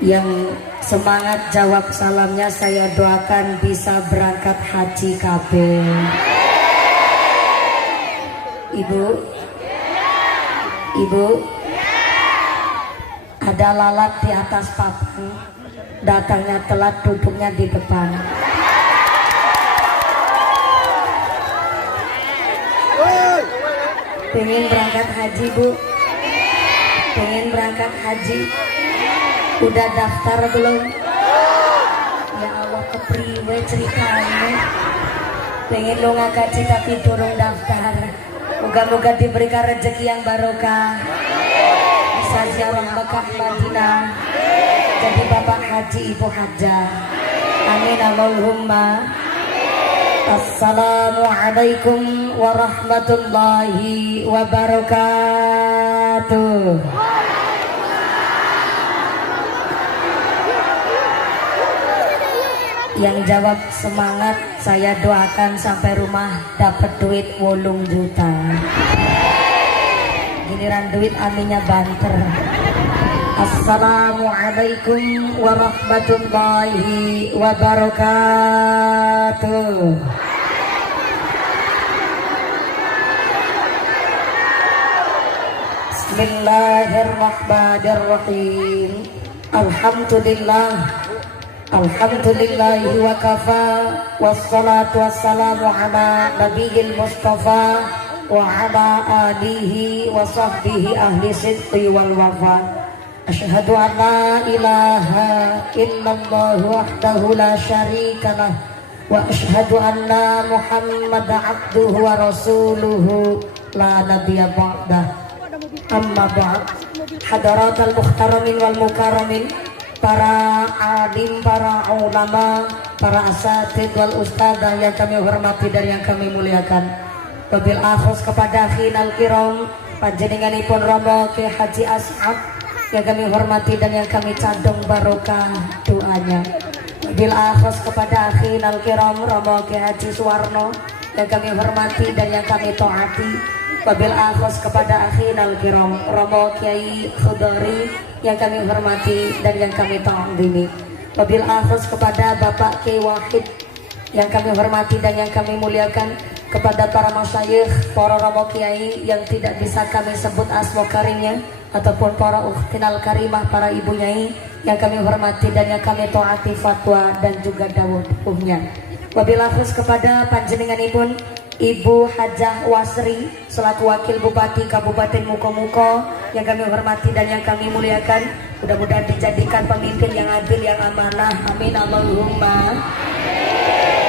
Yang semangat jawab salamnya saya doakan bisa berangkat haji KB. Ibu, Ibu, ada lalat di atas papan, datangnya telat, duduknya di depan. Pengen berangkat haji, Bu? Pengen berangkat haji? Udah daftar belum? Ya Allah, kepriwe ceritanya. Pengen lo ngakaji tapi turun daftar. Moga-moga diberikan rezeki yang barokah, bisa ziarah Mekah Madinah, jadi bapak haji ibu hajah. Amin Allahumma. Assalamualaikum warahmatullahi wabarakatuh. Yang jawab semangat saya doakan sampai rumah dapat duit 8 juta. Giliran duit aminnya banter. Assalamualaikum warahmatullahi wabarakatuh. Bismillahirrahmanirrahim. Alhamdulillah. Alhamdulillahi wa kafa, wassalatu wassalamu ala nabiyil mustafa wa ala alihi wa sahbihi ahli sidqi wal wafa. Asyhadu an la ilaha illallah wahdahu la syarikalah wa asyhadu anna Muhammadan abduhu wa rasuluhu la nabiyya ba'dah. Amma ba'd. Hadaratul muhtaramin wal mukarramin, para alim, para ulama, para asatid wal ustadzah yang kami hormati dan yang kami muliakan. Wabil akhus kepada khinal kiram panjenenganipun Romo Ki Haji As'ad yang kami hormati dan yang kami cadong barokah doanya. Wabil akhus kepada khinal kiram Romo Ki Haji Suwarno yang kami hormati dan yang kami taati. Wabil akhus kepada khinal kiram Romo Kiai Khudari yang kami hormati dan yang kami ta'zimi. Wabil akhus kepada Bapak Kiai Wahid yang kami hormati dan yang kami muliakan. Kepada para masyayikh, para romo kiai yang tidak bisa kami sebut asma karimnya, ataupun para ukhtinal karimah, para ibu nyai yang kami hormati dan yang kami taati fatwa dan juga dawuhnya. Wabil akhus kepada panjenenganipun Ibu Hajah Wasri selaku Wakil Bupati Kabupaten Muko-Muko yang kami hormati dan yang kami muliakan. Mudah-mudahan dijadikan pemimpin yang adil, yang amanah. Amin Allahumma.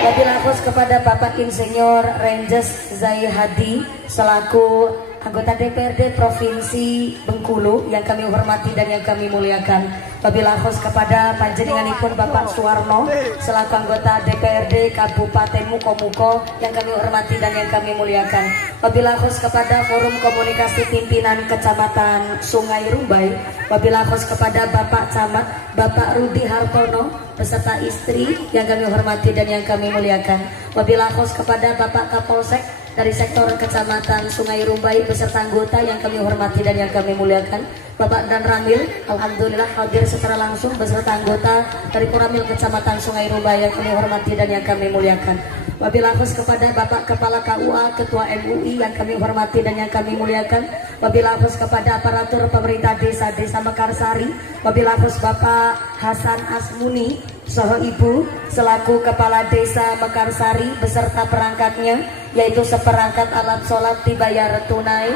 Wabil akhus kepada Bapak Insinyur Renjes Zai Hadi selaku anggota DPRD Provinsi Bengkulu yang kami hormati dan yang kami muliakan. Wabil akhus kepada panjenenganipun Bapak Suwarno selaku anggota DPRD Kabupaten Muko-Muko yang kami hormati dan yang kami muliakan. Wabil akhus kepada Forum Komunikasi Pimpinan Kecamatan Sungai Rumbai. Wabil akhus kepada Bapak Camat Bapak Rudi Hartono beserta istri yang kami hormati dan yang kami muliakan. Wabil akhus kepada Bapak Kapolsek dari sektor Kecamatan Sungai Rumbai beserta anggota yang kami hormati dan yang kami muliakan. Bapak Dan Ramil alhamdulillah hadir secara langsung beserta anggota dari Koramil Kecamatan Sungai Rumbai yang kami hormati dan yang kami muliakan. Wabil akhus kepada Bapak Kepala KUA Ketua MUI yang kami hormati dan yang kami muliakan. Wabil akhus kepada aparatur pemerintah desa Mekarsari. Wabil akhus Bapak Hasan Asmuni Soho Ibu selaku Kepala Desa Mekarsari beserta perangkatnya, yaitu seperangkat alat sholat dibayar tunai.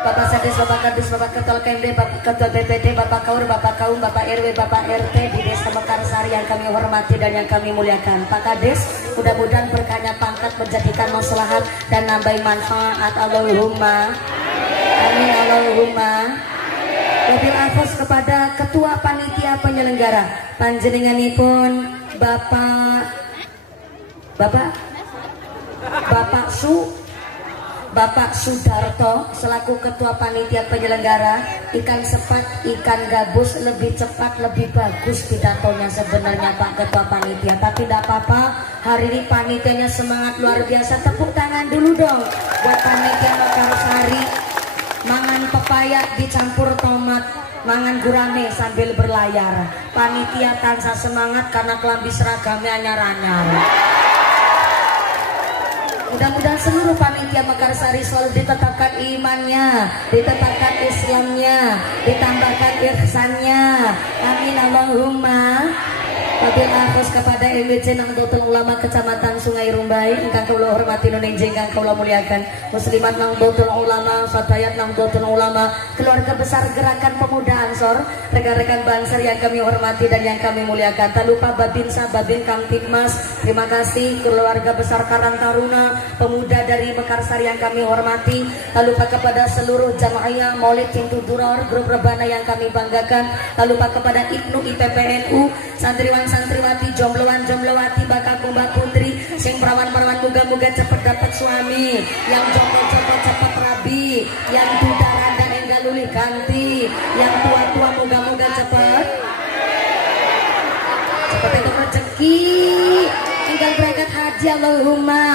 Bapak Sadis, Bapak Kadis, Bapak Ketua KMD, Bapak Ketua BPD, Bapak Kaur, Bapak Kaum, Bapak RW, Bapak RT di Desa Mekarsari yang kami hormati dan yang kami muliakan. Pak Kadis, mudah-mudahan berkahnya pangkat menjadikan maslahat dan nambah manfaat. Allahumma amin Allahumma. Wabil akhus kepada Ketua Panitia Penyelenggara panjenenganipun Bapak Sudarto selaku Ketua Panitia Penyelenggara. Ikan sepat, ikan gabus lebih cepat, lebih bagus pidatonya sebenarnya Pak Ketua Panitia. Tapi tidak apa-apa, hari ini panitianya semangat luar biasa. Tepuk tangan dulu dong buat panitia Mekarsari. Mangan pepaya dicampur tomat, mangan gurame sambil berlayar. Panitia tansah semangat karena kelambi seragamnya anyar-anyar. Mudah-mudahan seluruh panitia Mekarsari selalu ditetapkan imannya, ditetapkan Islamnya, ditambahkan ihsannya. Amin Allahumma. Wabillahi khusus kepada MBC Nahdlatul Ulama Kecamatan Sungai Rumbai ingkang kula hormati nun ingkang kula muliakan, muslimat Nahdlatul Ulama, fatayat Nahdlatul Ulama, keluarga besar Gerakan Pemuda Ansor, rekan-rekan Banser yang kami hormati dan yang kami muliakan. Tak lupa Babinsa, Babin Kamtibmas, terima kasih keluarga besar Karang Taruna, pemuda dari Mekarsari yang kami hormati. Tak lupa kepada seluruh jamaah Maulid Cintu Duror, grup rebana yang kami banggakan. Tak lupa kepada Ibnu IPPNU, santriwan santriwati, jombloan-jomblowati, bakal kumbak putri, sing perawan-perawan muga-muga cepet dapat suami, yang jomblo-jomblo cepet rabi, yang duda randa enggak lulih ganti, yang tua-tua muga-muga cepet itu rezeki, tinggal berangkat haji Allahumma,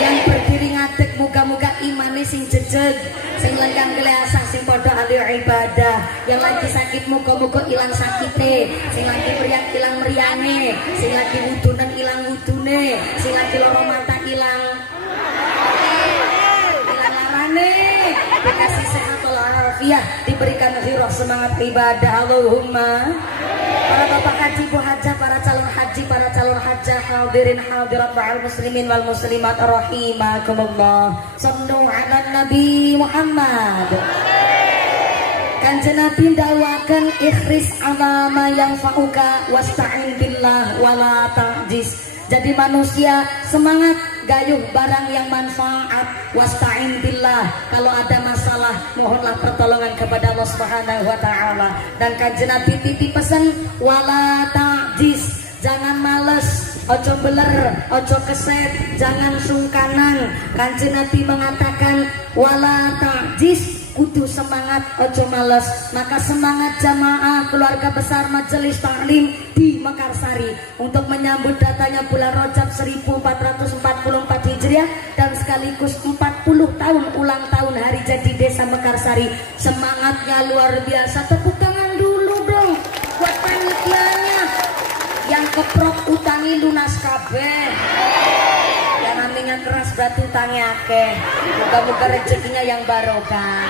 yang berdiri ngadeg muga-muga imane sing jejeg, sing lengkang keleasah, sing podo ahli ibadah, yang lagi sakit muga-muga ilang sakite, sing lagi meriang ilang meriane, sing lagi wudunen ilang wudune, sing lagi loro mata ilang larane, dikasih sehat walafiat, diberikan khirah semangat ibadah Allahumma. Para bapak haji, bu hajah, para calon haji, para calon hajah, hadirin hadirat ma'al muslimin wal muslimat rahimakumullah. Sallu ala Nabi Muhammad. Kanjeng Nabi ndawaken ikhris alama yang fa'uka wasta'in billah wala ta'jiz. Jadi manusia semangat gayuh barang yang manfaat, wasta'in billah, kalau ada masalah mohonlah pertolongan kepada Allah Subhanahu wa taala. Dan kanjeng Nabi titip pesan wala ta'jiz, jangan males, ojo beler, ojo keset, jangan sungkanan. Kanjeng Nabi mengatakan wala ta'jiz, kudu semangat, ojo males. Maka semangat jamaah keluarga besar Majelis Taklim di Mekarsari untuk menyambut datanya bulan Rajab 1444 Hijriah dan sekaligus 40 tahun ulang tahun hari jadi desa Mekarsari. Semangatnya luar biasa. Tepuk tangan dulu dong buat panitianya yang keprok utangi lunas kabeh. Yang namanya keras berarti utangnya akeh. Moga-moga rezekinya yang barokah.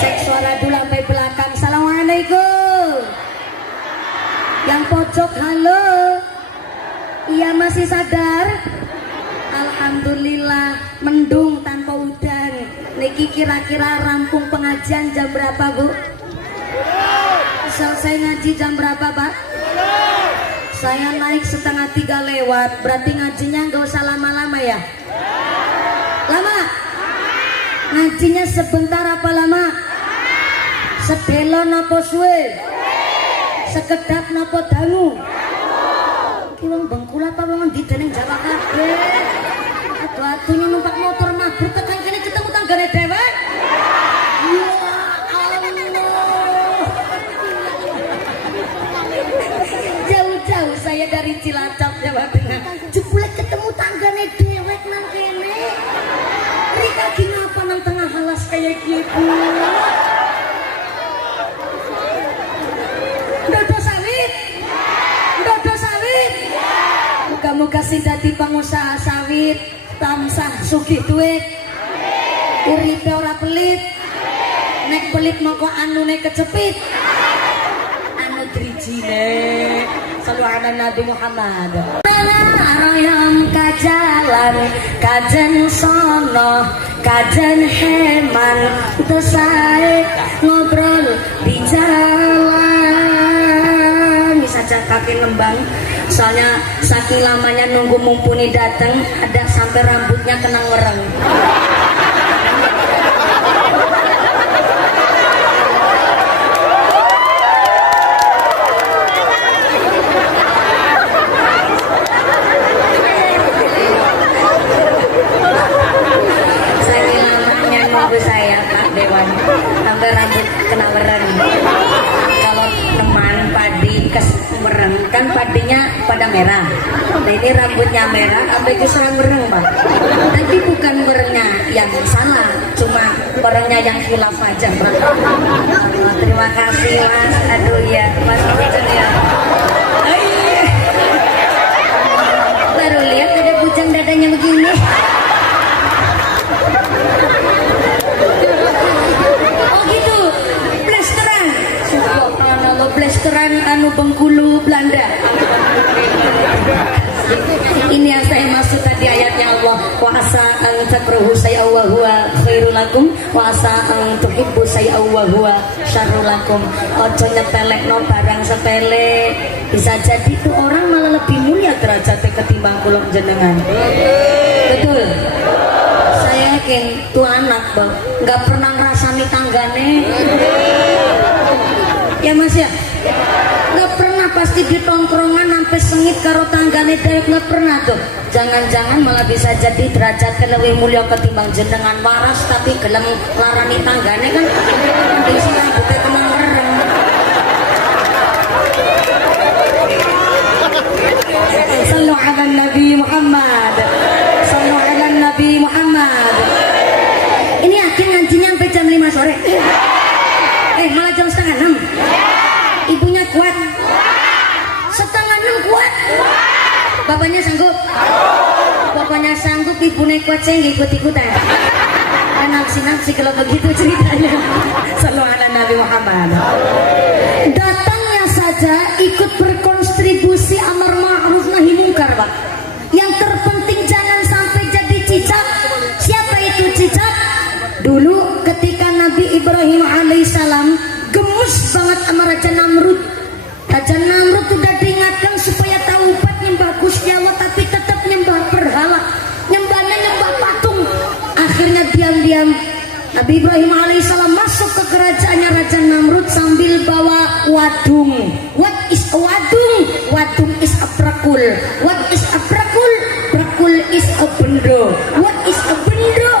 Cek suara dulu sampai belakang. Assalamualaikum. Yang pojok halo. Iya masih sadar? Alhamdulillah, mendung tanpa udan. Niki kira-kira rampung pengajian jam berapa, Bu? Selesai ngaji jam berapa, Pak? Saya naik 2:30 lewat. Berarti ngajinya nggak usah lama-lama ya? Lama? Ngajinya sebentar apa lama? Sedelon apa suwe? Sekedap napa dangu? Ki wong Bengkulu apa wong ndi dening Jawa kabeh? Adu-adunya numpak motor mabur tekan kene ketemu tanggane dhewek. Ya Allah. Jauh-jauh saya dari Cilacap Jawa Tengah. Jebule ketemu tanggane dhewek nang kene. Rika kenapa nang tengah halas kayak gitu? Muga-muga sing dadi pengusaha sawit tansah sugih duit, uripe ora pelit, nek pelit moko anune kecepit, anu drijine. Sallu ala Nabi Muhammad. Arayam kajalan kajen sono kajen heman tesae ngobrol di jalan saja kaki ngembang. Soalnya saking lamanya nunggu mumpuni datang, ada sampai rambutnya kena wereng. Saking lamanya nunggu saya, Pak Dewan, sampai rambut kena wereng. Kalau teman padi mereng kan padinya pada merah, nah ini rambutnya merah sampai ke serang mereng, Pak. Tapi bukan merengnya yang salah, cuma orangnya yang khilaf aja Pak. Terima kasih Mas. Aduh ya Mas Bujang ya. Baru lihat ada bujang dadanya begini. Oh gitu, blasteran. Subhanallah, blasteran anu Bengkulu Belanda. Ini yang saya maksud tadi ayatnya Allah, wa asa an takrahu shay'an wa huwa khairul lakum wa asa an tuhibbu shay'an wa huwa syarrul lakum. Ojo nyepelekno barang sepele, bisa jadi tuh orang malah lebih mulia derajatnya ketimbang kula jenengan. Betul. Saya yakin tuh anak Bang nggak pernah ngrasani tanggane. Ya Mas ya? Nggak pernah, pasti di tongkrongan sampai sengit karo tanggane dewek, nggak pernah tuh. Jangan-jangan malah bisa jadi derajat lebih mulia ketimbang jenengan waras tapi gelem larani tanggane kan di sini rambutnya tenang merem. Sallu ala Nabi Muhammad, sallu ala Nabi Muhammad. Ini yakin ngajinya sampai jam 5 sore? Malah jam setengah 6. Ibunya kuat? Setengah 6 kuat? Bapaknya sanggup? Bapaknya sanggup, ibunya kuat, saya nggak ikut-ikutan. Dan nafsi-nafsi kalau begitu ceritanya. Sallu ala Nabi Muhammad. Datangnya saja ikut berkontribusi amar ma'ruf nahi mungkar Pak. Yang terpenting jangan sampai jadi cicak. Siapa itu cicak? Dulu ketika Nabi Ibrahim alaihissalam gemes banget sama Raja Namrud. Raja Namrud sudah diingatkan supaya taubat nyembah Gusti Allah, tapi tetap nyembah berhala, nyembahnya nyembah patung. Akhirnya diam-diam Nabi Ibrahim alaihissalam masuk ke kerajaannya Raja Namrud sambil bawa wadung. What is a wadung? Wadung is a prakul. What is a prakul? Prakul is a bendo. What is a bendo?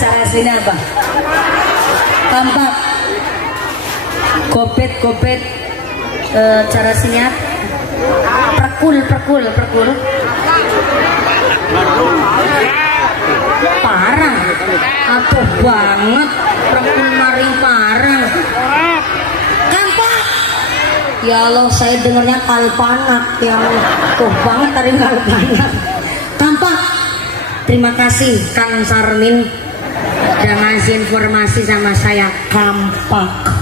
Cara sini apa? Tampak kopet cara sinyap perkul parang atau banget perkul maring parang kampak. Ya Allah, saya dengarnya kalpanak yang tuh banget tadi kalpanak kampak. Terima kasih Kang Sarmin udah ngasih informasi sama saya. Kampak.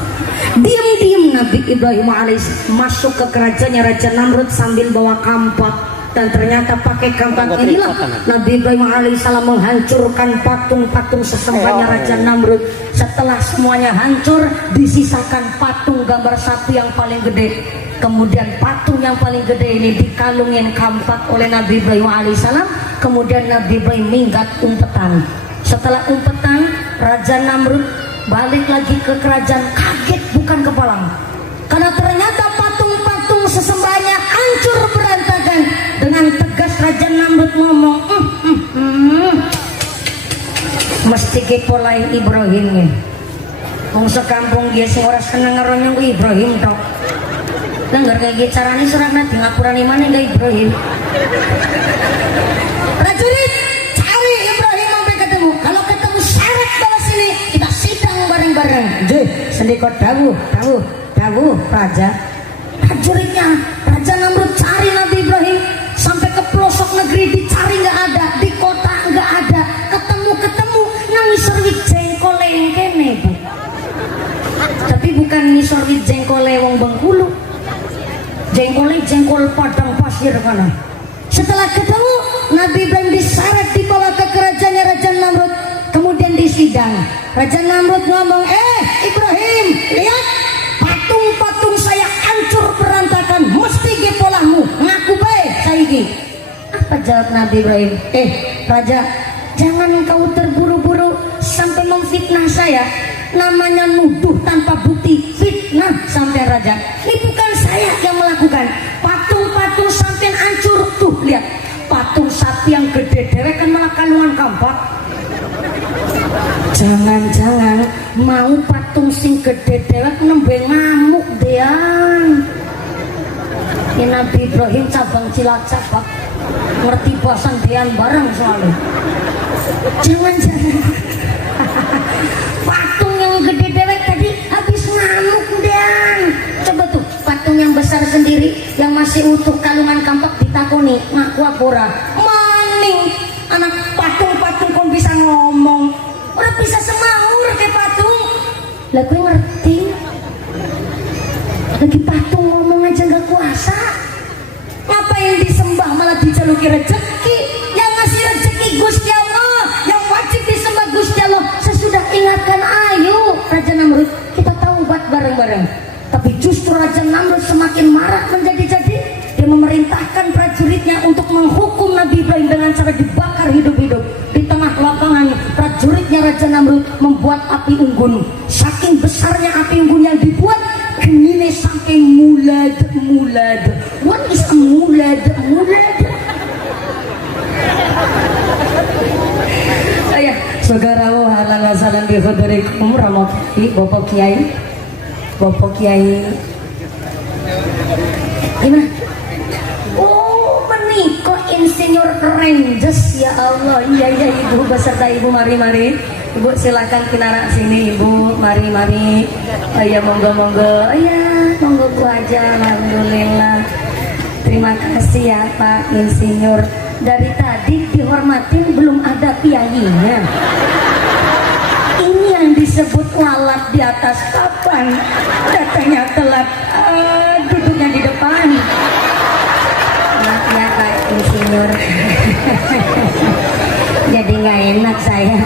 Diam-diam Nabi Ibrahim alaihissalam masuk ke kerajaannya Raja Namrud sambil bawa kampak. Dan ternyata pakai kampak inilah Nabi Ibrahim alaihissalam menghancurkan patung-patung sesembahnya Raja Namrud. Setelah semuanya hancur, disisakan patung gambar sapi yang paling gede. Kemudian patung yang paling gede ini dikalungin kampak oleh Nabi Ibrahim alaihissalam. Kemudian Nabi Ibrahim minggat umpetan. Setelah umpetan, Raja Namrud balik lagi ke kerajaan, kaget bukan kepalang. Karena ternyata patung-patung sesembahnya hancur berantakan. Dengan tegas Raja Namrud ngomong, mesti kepolai Ibrahim nih. Wong sekampung dia sing ora seneng ngeronyong Ibrahim tok. Dengar kayak gitu caranya serang nanti ngapurani mana enggak Ibrahim. Prajurit, cari Ibrahim sampai ketemu. Kalau ketemu syarat bawa sini, kita sidang bareng-bareng. Jeh, sendikot dawuh Raja. Prajuritnya Raja Namrud cari Nabi Ibrahim sampai ke pelosok negeri, dicari nggak ada, di kota nggak ada, ketemu nangis serwit jengkol kene Bu. Tapi bukan ngisor wit jengkole wong Bengkulu. Jengkol padang pasir kana. Setelah ketemu, Nabi Ibrahim diseret dibawa ke kerajaannya Raja Namrud, kemudian disidang. Raja Namrud ngomong, Ibrahim, lihat patung-patung saya hancur berantakan, mesti ge polahmu, ngaku bae saiki. Apa jawab Nabi Ibrahim? Raja, jangan kau terburu-buru sampai memfitnah saya. Namanya nuduh tanpa bukti, fitnah sampai Raja. Ini bukan saya yang melakukan. Patung-patung sampai hancur. Tuh lihat, patung sapi yang gede dewek kan malah kalungan kampak. Jangan-jangan mau patung sing gede dewek nembe ngamuk dean. Ini Nabi Ibrahim cabang Cilacap Pak, ngerti bahasan dean bareng soalnya. Jangan-jangan patung yang gede dewek tadi habis ngamuk dan coba tuh patung yang besar sendiri yang masih utuh kalungan kampak ditakoni ngaku apura maning anak patung-patung kok bisa ngomong udah bisa semaur kayak patung lah gue ngerti lagi patung ngomong aja gak kuasa ngapain disembah malah dijaluki rezeki yang ngasih rezeki Gusti Allah yang wajib disembah Gusti Allah sesudah ingatkan ayo Raja Namrud kita taubat bareng-bareng tapi justru Raja Namrud semakin marah menjadi-jadi dia memerintahkan prajuritnya untuk menghukum Nabi Ibrahim dengan cara dibakar hidup-hidup di tengah lapangan prajuritnya Raja Namrud membuat api unggun saking besarnya api unggun yang dibuat ini sampai mulad what is a mulad ayah saudara halang wasalam bi khudurikum ramati Bapak Kiai gimana oh menikah insinyur Ranges ya Allah iya ibu beserta ibu mari ibu silakan kinarak sini ibu mari ya monggo bu aja alhamdulillah terima kasih ya Pak Insinyur dari tadi dihormatin belum ada piayinya ini yang disebut walat di atas papan datangnya telat duduknya di depan maaf ya Pak Insinyur jadi nggak enak saya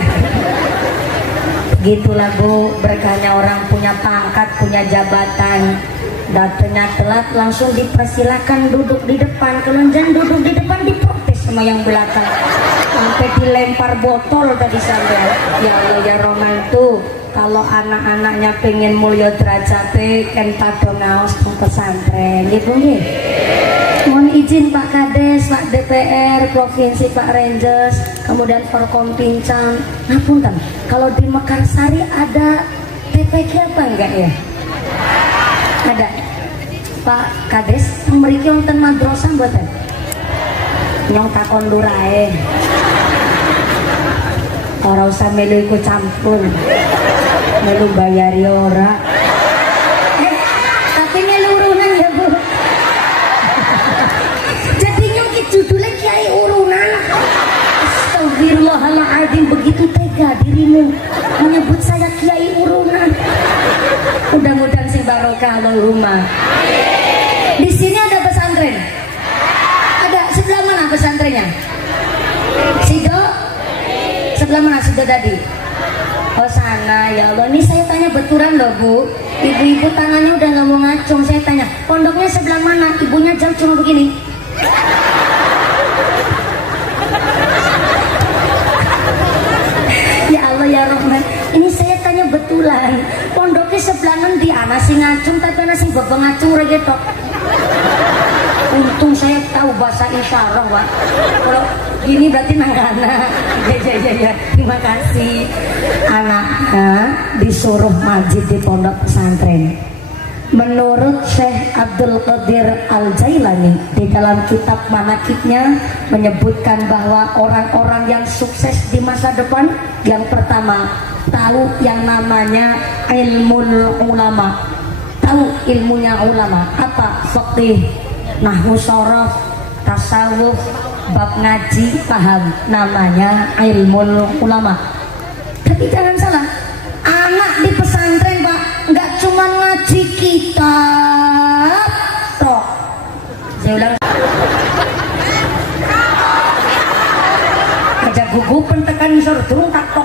gitulah Bu berkahnya orang punya pangkat punya jabatan datangnya telat langsung dipersilakan duduk di depan kalau jangan duduk di depan diprotes sama yang belakang sampai dilempar botol tadi sampai ya Allah ya Roman tuh kalau anak-anaknya pengen mulya derajate kan padha ngaos ke pesantren gitu nggih mohon izin Pak Kades, Pak DPR, Provinsi, Pak Ranges, kemudian Forkom Pincang. Ngapunten, kalau di Mekarsari ada TPK apa enggak ya? Ada. Pak Kades, memiliki wonten madrasah mboten? Nyong takon lurae. Ora usah melu ikut campur. Melu bayari ora. Tapi melu urunan ya, Bu. Judulnya Kiai Urunan. Astagfirullahaladzim begitu tega dirimu menyebut saya Kiai Urunan. Mudah-mudahan sing barokah Allahumma. Di sini ada pesantren. Ada sebelah mana pesantrennya? Sido? Sebelah mana Sido tadi? Oh sana ya Allah. Ini saya tanya betulan loh Bu. Ibu-ibu tangannya udah nggak mau ngacung. Saya tanya pondoknya sebelah mana? Ibunya jauh cuma begini. Ya Allah ya Rahman, ini saya tanya betulan pondoknya sebelah nanti anak si ngacung tapi anak si bapak ngacung lagi tok. Untung saya tahu bahasa isyarat Pak. Kalau gini berarti nangana. Ya terima kasih. Anaknya disuruh majid di pondok pesantren. Menurut Syekh Abdul Qadir Al-Jailani di dalam kitab manakibnya menyebutkan bahwa orang-orang yang sukses di masa depan yang pertama tahu yang namanya ilmu ulama, tahu ilmunya ulama apa? Fiqih, nahwu sharaf, tasawuf, bab ngaji paham namanya ilmu ulama. Tapi jangan salah, anak di pesantren Pak nggak cuma ngaji kitab tok. Saya ulang aja gugupan tekan sordung tak tok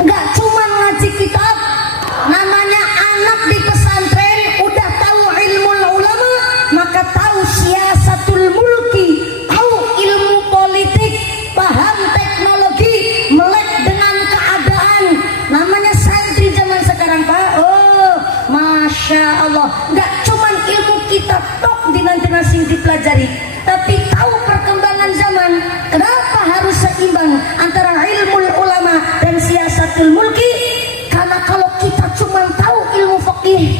nggak cuma ngaji kitab namanya anak di pesantren udah tahu ilmu ulama maka tahu siasatul mulki tahu ilmu politik paham teknologi melek dengan keadaan namanya santri zaman sekarang Pak. Oh Masya Allah nggak cuman ilmu kita tok dinanti-nanti dipelajari tapi tahu perkembangan zaman kenapa harus seimbang antara ilmu ulama dan siasatul mulki karena kalau kita cuma tahu ilmu fikih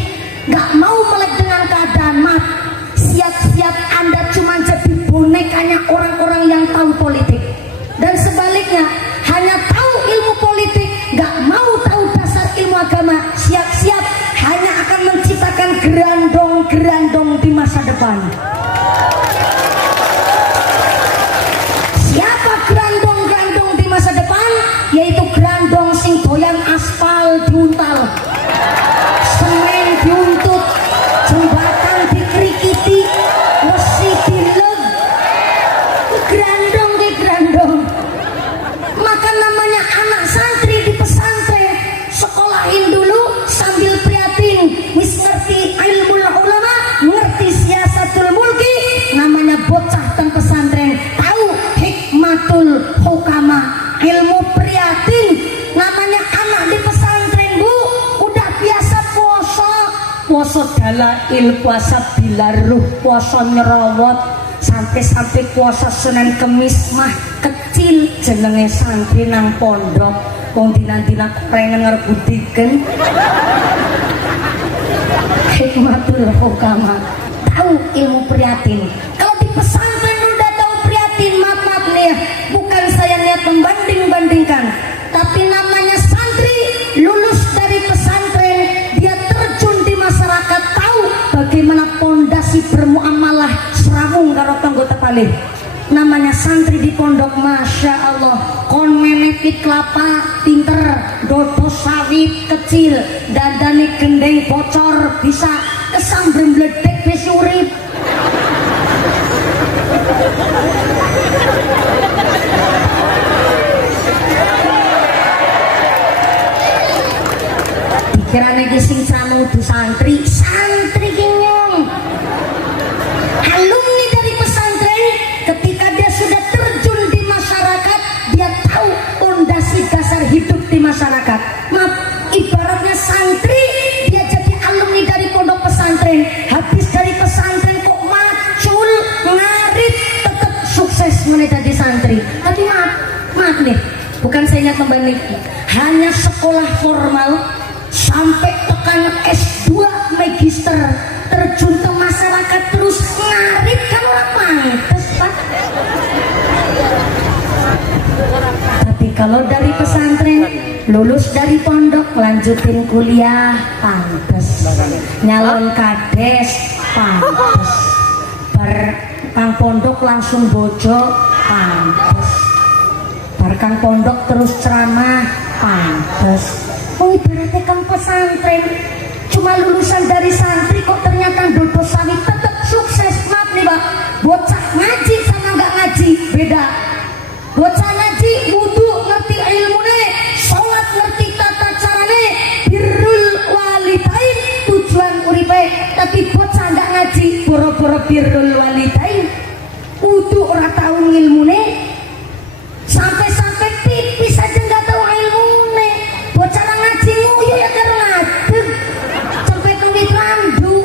nggak mau melek dengan keadaan mat siap-siap Anda cuma jadi bonekanya orang-orang yang tahu politik dan ilmu agama, siap-siap hanya akan menciptakan gerandong-gerandong di masa depan. Siapa gerandong-gerandong di masa depan? Yaitu gerandong sing doyan aspal diuntal, semen diuntut, jembatan dikrikiti, wesi dileg. Gerandong ke gerandong. Maka namanya anak santri di pesantren, sekolahin dulu sambil prihatin, wis ngerti ilmu ulama, ngerti siasatul mulki, namanya bocah teng pesantren, tahu hikmatul hukama, ilmu prihatin, namanya anak di pesantren bu, udah biasa puasa dalail, puasa bilaruh, puasa nyerowot, sampai puasa Senin Kemis mah kecil jenenge santri nang pondok, wong dina-dina kerengen ngerebutiken hikmatul hukama, tahu ilmu prihatin. Kalau di pesantren udah tahu prihatin, maaf nih ya, bukan saya niat membanding-bandingkan, tapi namanya santri lulus dari pesantren, dia terjun di masyarakat, tahu bagaimana pondasi bermuamalah serawung karo tanggo tepalih. Namanya santri di pondok, masya Allah, kon menepit kelapa pinter, dodo sawit kecil, dadane gendeng bocor, bisa kesambrem bledek wis urip. Dikirane ki sing sanudu santri ki nyong. Alumni dari pesantren ketika dia sudah terjun di masyarakat, dia tahu pondasi dasar hidup di masyarakat. Maaf, ibaratnya santri, dia jadi alumni dari pondok pesantren, habis dari pesantren kok macul, ngarit, tetap sukses menjadi santri. Tapi maaf nih, bukan saya ingat membanding, hanya sekolah formal sampai tekan S2 magister, terjun ke masyarakat terus ngarit, kan orang pantes Pak. Tapi kalau dari pesantren, lulus dari pondok lanjutin kuliah pantes, nyalon kades pantes, kang pondok langsung bojo pantes, kang pondok terus ceramah pantes. Oh ibaratnya kang pesantren cuma lulusan dari santri kok ternyata dodo sawit tetap sukses. Maaf nih Pak, bocah ngaji sama nggak ngaji beda. Bocah ngaji wudu ngerti ilmune, sholat ngerti tata carane, birrul walidain tujuan uripe. Tapi bocah nggak ngaji boro-boro birrul walidain, wudu ora tahu ilmune, sampai pipis aja nggak tahu ilmune. Bocah ngaji nguyu ya karena ngadeg sampai kewit landu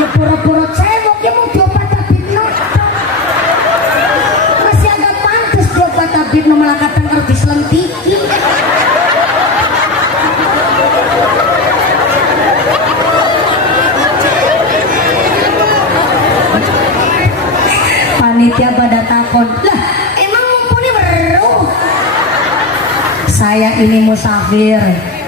ya pura-pura cewek ya mau diobat tabitno masih agak pantas diobat tabitno malah kadang harus selentiki. Panitia pada takon, lah emang mumpuni beruh. Saya ini musafir,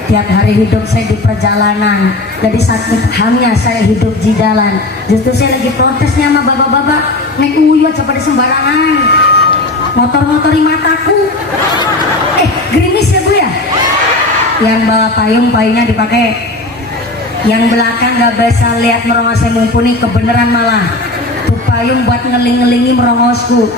tiap hari hidup saya di perjalanan, jadi sakit hamnya saya hidup di jalan. Justru saya lagi protesnya sama bapak-bapak, naik uyu aja pada sembarangan, motor-motori mataku. Gerimis ya Bu ya? Yang bawa payungnya dipakai, yang belakang gak bisa lihat merongos saya mumpuni, kebenaran malah tuh payung buat ngeling-ngelingi merongosku.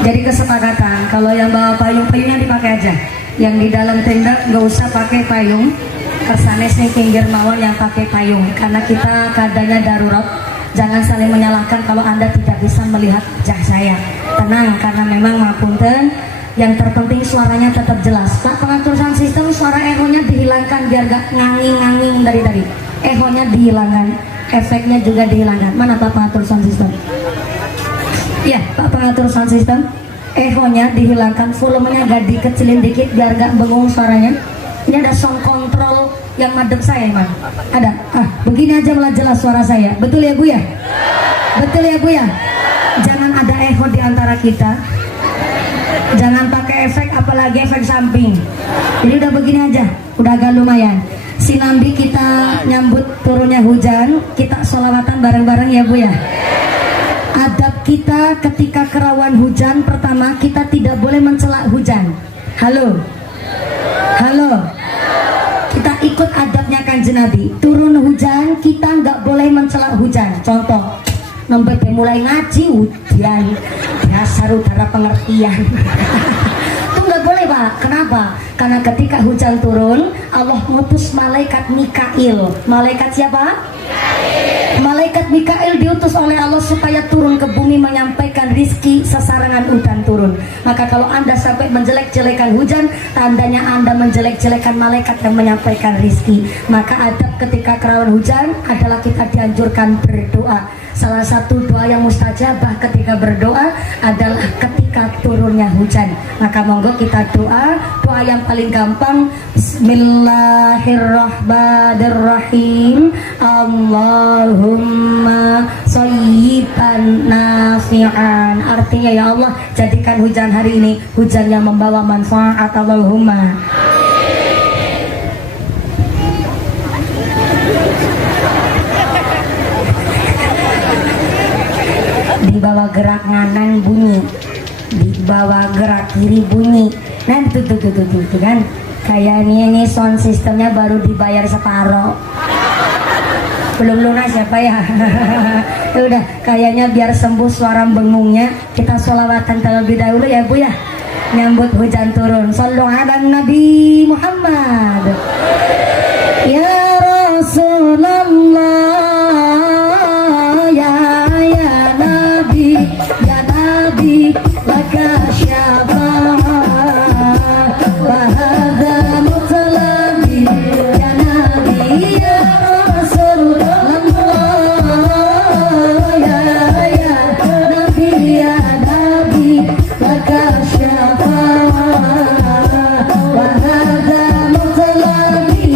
Jadi kesepakatan, kalau yang bawa payungnya dipakai aja, yang di dalam tenda nggak usah pakai payung. Kersane sing pinggir mawon yang pakai payung, karena kita keadaannya darurat. Jangan saling menyalahkan kalau Anda tidak bisa melihat wajah saya. Tenang, karena memang mapunten, yang terpenting suaranya tetap jelas. Pak pengatur sound system, suara echonya dihilangkan biar gak nganging-nganging dari tadi. Echonya dihilangkan, efeknya juga dihilangkan. Mana Pak pengatur sound system? Ya, Pak pengatur sound system, echonya dihilangkan, volumenya agak dikecilin dikit biar gak bengung suaranya. Ini ada sound control yang madep saya, Iman. Ada. Begini aja malah jelas suara saya. Betul ya Bu ya? Betul ya Bu ya? Jangan ada echo di antara kita. Jangan pakai efek apalagi efek samping. Jadi udah begini aja, udah agak lumayan. Sinambi kita nyambut turunnya hujan, kita sholawatan bareng-bareng ya Bu ya. Adab kita ketika kerawan hujan, pertama kita tidak boleh mencela hujan. Halo, halo. Kita ikut adabnya Kanjeng Nabi. Turun hujan, kita nggak boleh mencela hujan. Contoh, nembe mulai ngaji hujan, dasar udara pengertian. Itu nggak boleh Pak. Kenapa? Karena ketika hujan turun, Allah mengutus malaikat Mikail. Malaikat siapa? Malaikat Mikail diutus oleh Allah supaya turun ke bumi menyampaikan rizki sesarangan hujan turun. Maka kalau Anda sampai menjelek-jelekan hujan, tandanya Anda menjelek-jelekan malaikat yang menyampaikan rizki. Maka adab ketika kerawan hujan adalah kita dianjurkan berdoa. Salah satu doa yang mustajabah ketika berdoa adalah ketika turunnya hujan. Maka monggo kita doa. Doa yang paling gampang, Bismillahirrahmanirrahim. Allahumma shayyiban nafi'an. Artinya ya Allah, jadikan hujan hari ini hujan yang membawa manfaat. Allahumma. Di bawah gerak kanan bunyi, di bawah gerak kiri bunyi. Nah tuh kan, kayaknya ini sound systemnya baru dibayar separoh, belum lunas ya Pak ya. Ya udah, kayaknya biar sembuh suara bengungnya, kita sholawatan terlebih dahulu ya Bu ya, nyambut hujan turun. Shallu ala Nabi Muhammad. Ya Rasulullah, laka syafa'ah wa hadha mutlabi ya Nabi ya Rasulullah ya Nabi ya Nabi laka syafa'ah wa hadha mutlabi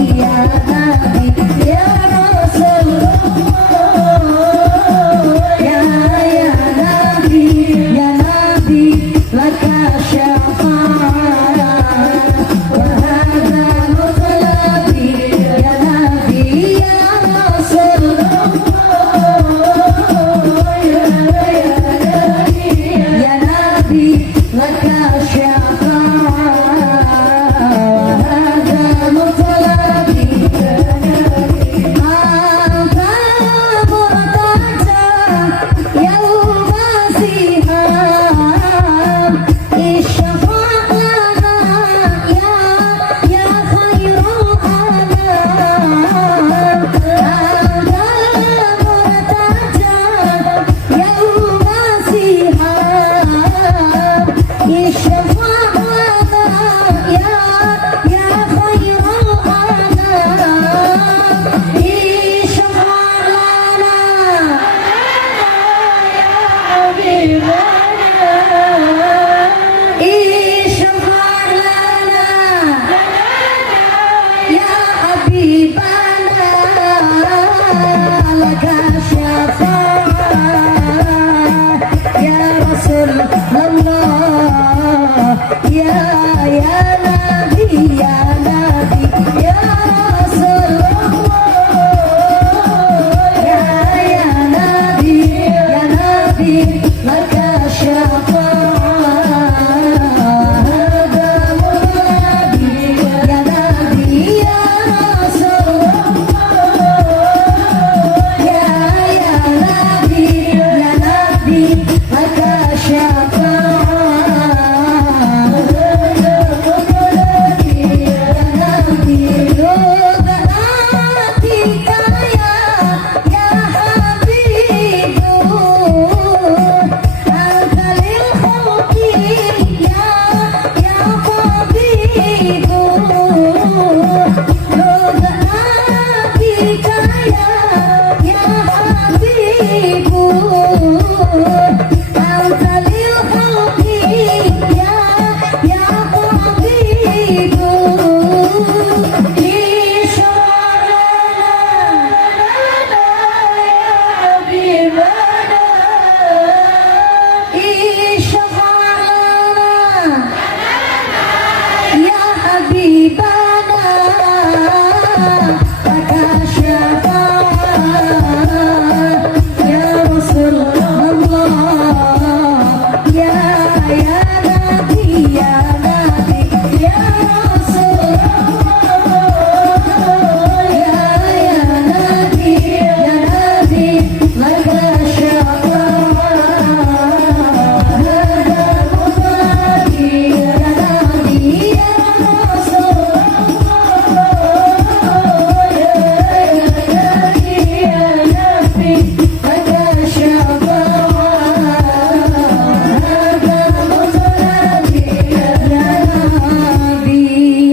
laka syafaat ya Rasulullah ya Nabi ya Nabi ya Rasulullah ya Nabi ya Nabi laka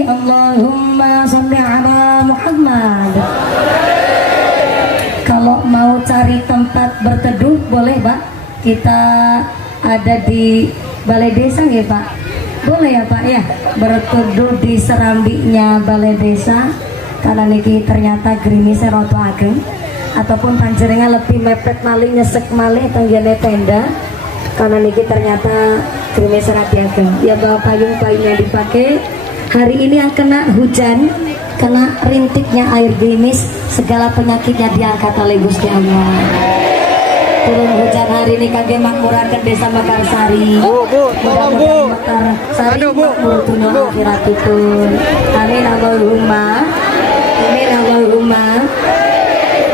Allahumma sholli ala Muhammad. Kalau mau cari tempat berteduh boleh Pak, kita ada di balai desa ya Pak, boleh ya Pak ya, berteduh di serambinya balai desa karena niki ternyata gerimisnya roto ageng ataupun panjenengan lebih mepet malih nyesek malih tanggane tenda karena niki ternyata gerimisnya rapi ageng ya bawa payung-payungnya dipakai. Hari ini yang kena hujan, kena rintiknya air gerimis, segala penyakitnya diangkat oleh Gusti Allah. Turun hujan hari ini kage makmuraken desa Mekarsari. Mudah-mudahan Mekarsari makmur dunya akhiratipun. Amin Allahumma. Amin Allahumma.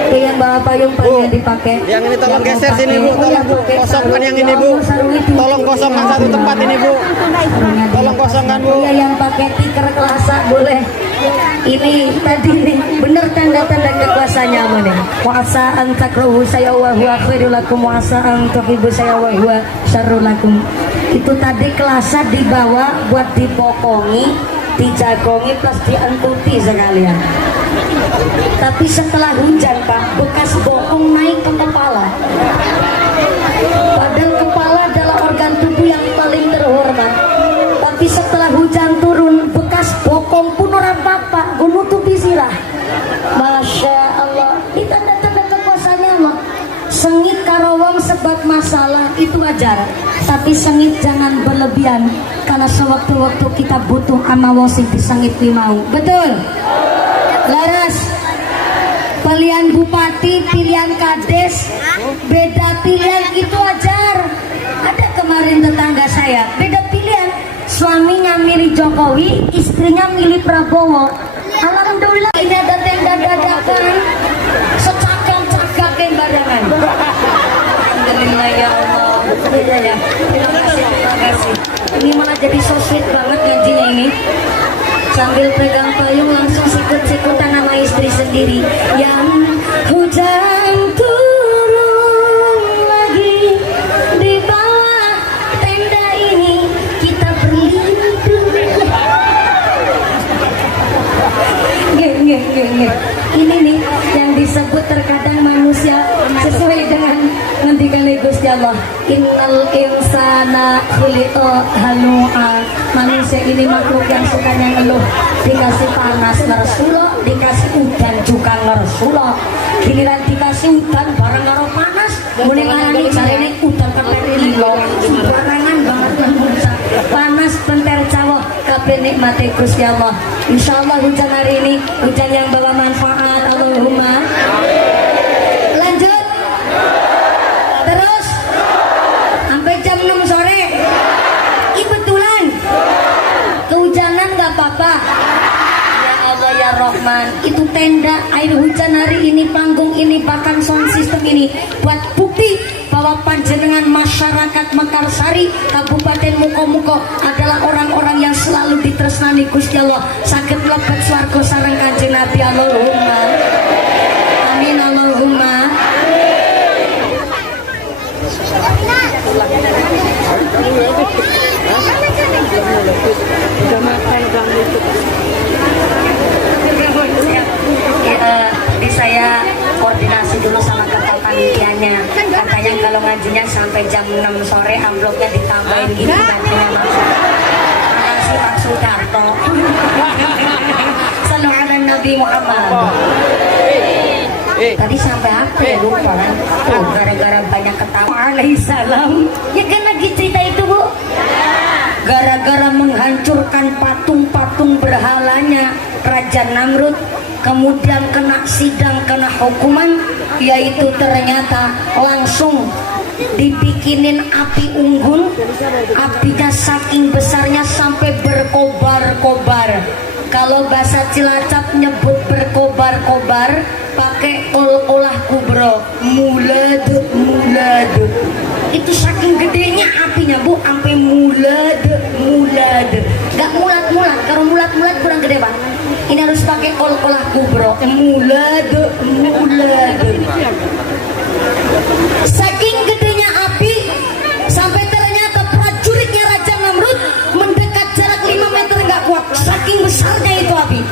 Yang bawa payung-payung dipakai. Yang ini tolong geser sini Bu, tolong Bu, kosongkan yang ini Bu. Tolong kosongkan satu tempat ini Bu. Tolong kosongkan Bu. Iya yang pakai tikar kelasa boleh. Ini tadi nih bener tanda-tanda kekuasaannya apa nih? Kuasa antakrohu saya wa huwa khairul lakum wa asa an tuhibbu saya wa huwa syarrul lakum. Itu tadi kelasa dibawa buat dipokongi, dijagongi plus diantuti sekalian. Tapi setelah hujan Pak, bekas bokong naik ke kepala. Padahal kepala adalah organ tubuh yang paling terhormat. Tapi setelah hujan turun, bekas bokong pun orang apa-apa, nutupi sirah. Masya Allah, itu tanda-tanda kekuasaannya Allah. Sengit karawang sebab masalah itu wajar, tapi sengit jangan berlebihan karena sewaktu-waktu kita butuh amawasi disengit mau. Betul? Laras, pilihan bupati, pilihan kades, beda pilihan itu wajar. Ada kemarin tetangga saya, beda pilihan. Suaminya milih Jokowi, istrinya milih Prabowo. Alhamdulillah ini ada tenda dadakan, secakang-cakang yang barangan. Alhamdulillah ya Allah. Ya. Terima kasih. Ini malah jadi so sweet banget gajinya ini. Sambil pegang payung langsung sikut-sikutan sama istri sendiri. Yang hujan turun lagi di bawah tenda ini kita berlindung. Nge. Ini nih yang disebut terkadang manusia sesuai dengan ngendikan Gusti Allah. Innal insana khuliqa halu'a. Manusia ini makhluk yang sukanya ngeluh. Dikasih panas ngersulo, dikasih udan juga ngersulo. Giliran dikasih udan bareng karo panas, mulai ngarani jarene udan kepelilo. Sembarangan banget manusia. Panas penter Jawa, kabeh nikmate Gusti Allah. Insyaallah hujan hari ini hujan yang bawa manfaat. Allahumma. Lanjut. Terus sampai jam 6 sore. Kebetulan kehujanan nggak apa-apa. Ya Allah ya Rahman, itu tenda air hujan hari ini, panggung ini, bahkan sound system ini buat bukti bahwa panjenengan masyarakat Mekarsari Kabupaten Muko-Muko adalah orang-orang yang selalu ditresnani Gusti Allah, saged mlebet swarga sareng Kanjeng Nabi. Allahumma amin Allahumma. Jadi saya koordinasi dulu sama ketua panitianya. Katanya kalau ngajinya sampai jam 6 sore, amplopnya ditambahin gitu katanya maksud. Makasih Pak Sudarto. Sallu ala Nabi Muhammad. Tadi sampai apa ya lupa kan? Oh, gara-gara banyak ketawa. Alaihissalam. Ya kan lagi cerita itu Bu. Gara-gara menghancurkan patung-patung berhalanya Raja Namrud, kemudian kena sidang, kena hukuman, yaitu ternyata langsung dibikinin api unggun. Apinya saking besarnya sampai berkobar-kobar. Kalau bahasa Cilacap nyebut berkobar-kobar pakai olah kubro, mulad. Itu saking gedenya apinya Bu, sampai mulad. Gak mulat-mulat, kalau mulat-mulat kurang gede Pak. Ini harus pakai olah kubro, mulad. Saking gedenya api sampai ternyata prajuritnya Raja Namrud mendekat jarak 5 meter nggak kuat, saking besarnya itu api,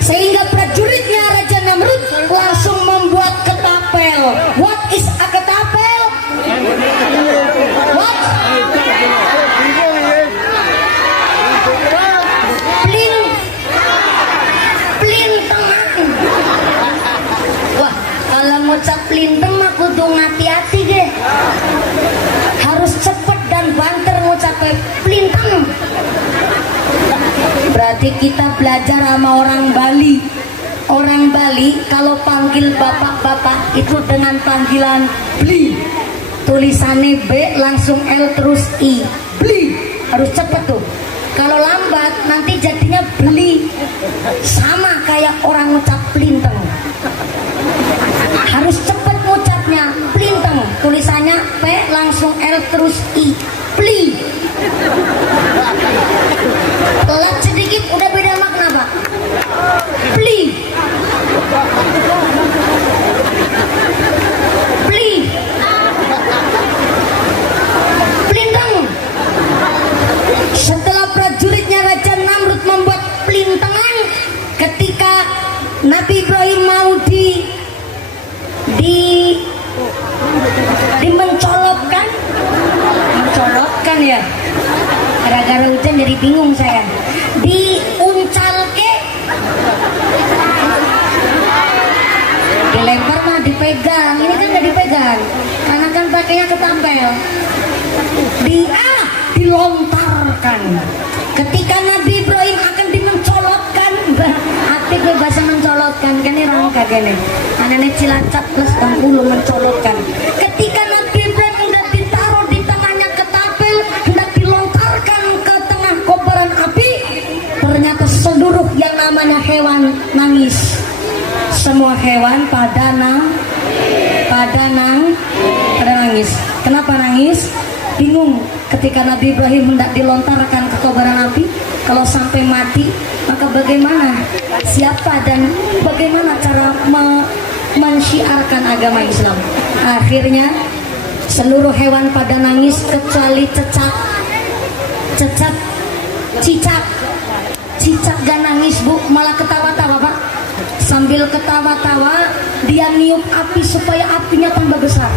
sehingga prajuritnya Raja Namrud langsung membuat ketapel. What is a ketapel? What? Plintengan. Wah, kalau ngucap plinteng mah kudu hati-hati deh. Harus cepet dan banter ngucapnya plinteng. Berarti kita belajar sama orang Bali. Orang Bali kalau panggil bapak-bapak itu dengan panggilan bli. Tulisannya B langsung L terus I. Bli. Harus cepet tuh. Kalau lambat nanti jadinya beli. Sama kayak orang ngucap plinteng. Harus cepet ngucapnya plinteng. Tulisannya P langsung L terus I. Bli. Telat sedikit udah beda makna Pak. Bli. Bli. Plinteng. Setelah prajuritnya Raja Namrud membuat plintengan, ketika Nabi Ibrahim mau mencolokkan ya, gara-gara hujan jadi bingung saya, diuncalke, dilempar mah dipegang, ini kan gak dipegang karena kan pakainya ketapel, dilontarkan. Ketika Nabi Ibrahim akan dimencolotkan, aktif bahasa mencolotkan kan ini orang kagak nih, anaknya Cilacap plus 60 mencolotkan. Ketika Nabi Ibrahim hendak ditaruh di tangannya ketapel, hendak dilontarkan ke tengah kobaran api, ternyata seluruh yang namanya hewan nangis. Semua hewan pada nangis. Kenapa nangis? Bingung. Ketika Nabi Ibrahim hendak dilontarkan ke kobaran api, kalau sampai mati, maka bagaimana? Siapa dan bagaimana cara mensyiarkan agama Islam? Akhirnya seluruh hewan pada nangis kecuali cicak gak nangis Bu, malah ketawa-tawa Pak. Sambil ketawa-tawa dia niup api supaya apinya tambah besar.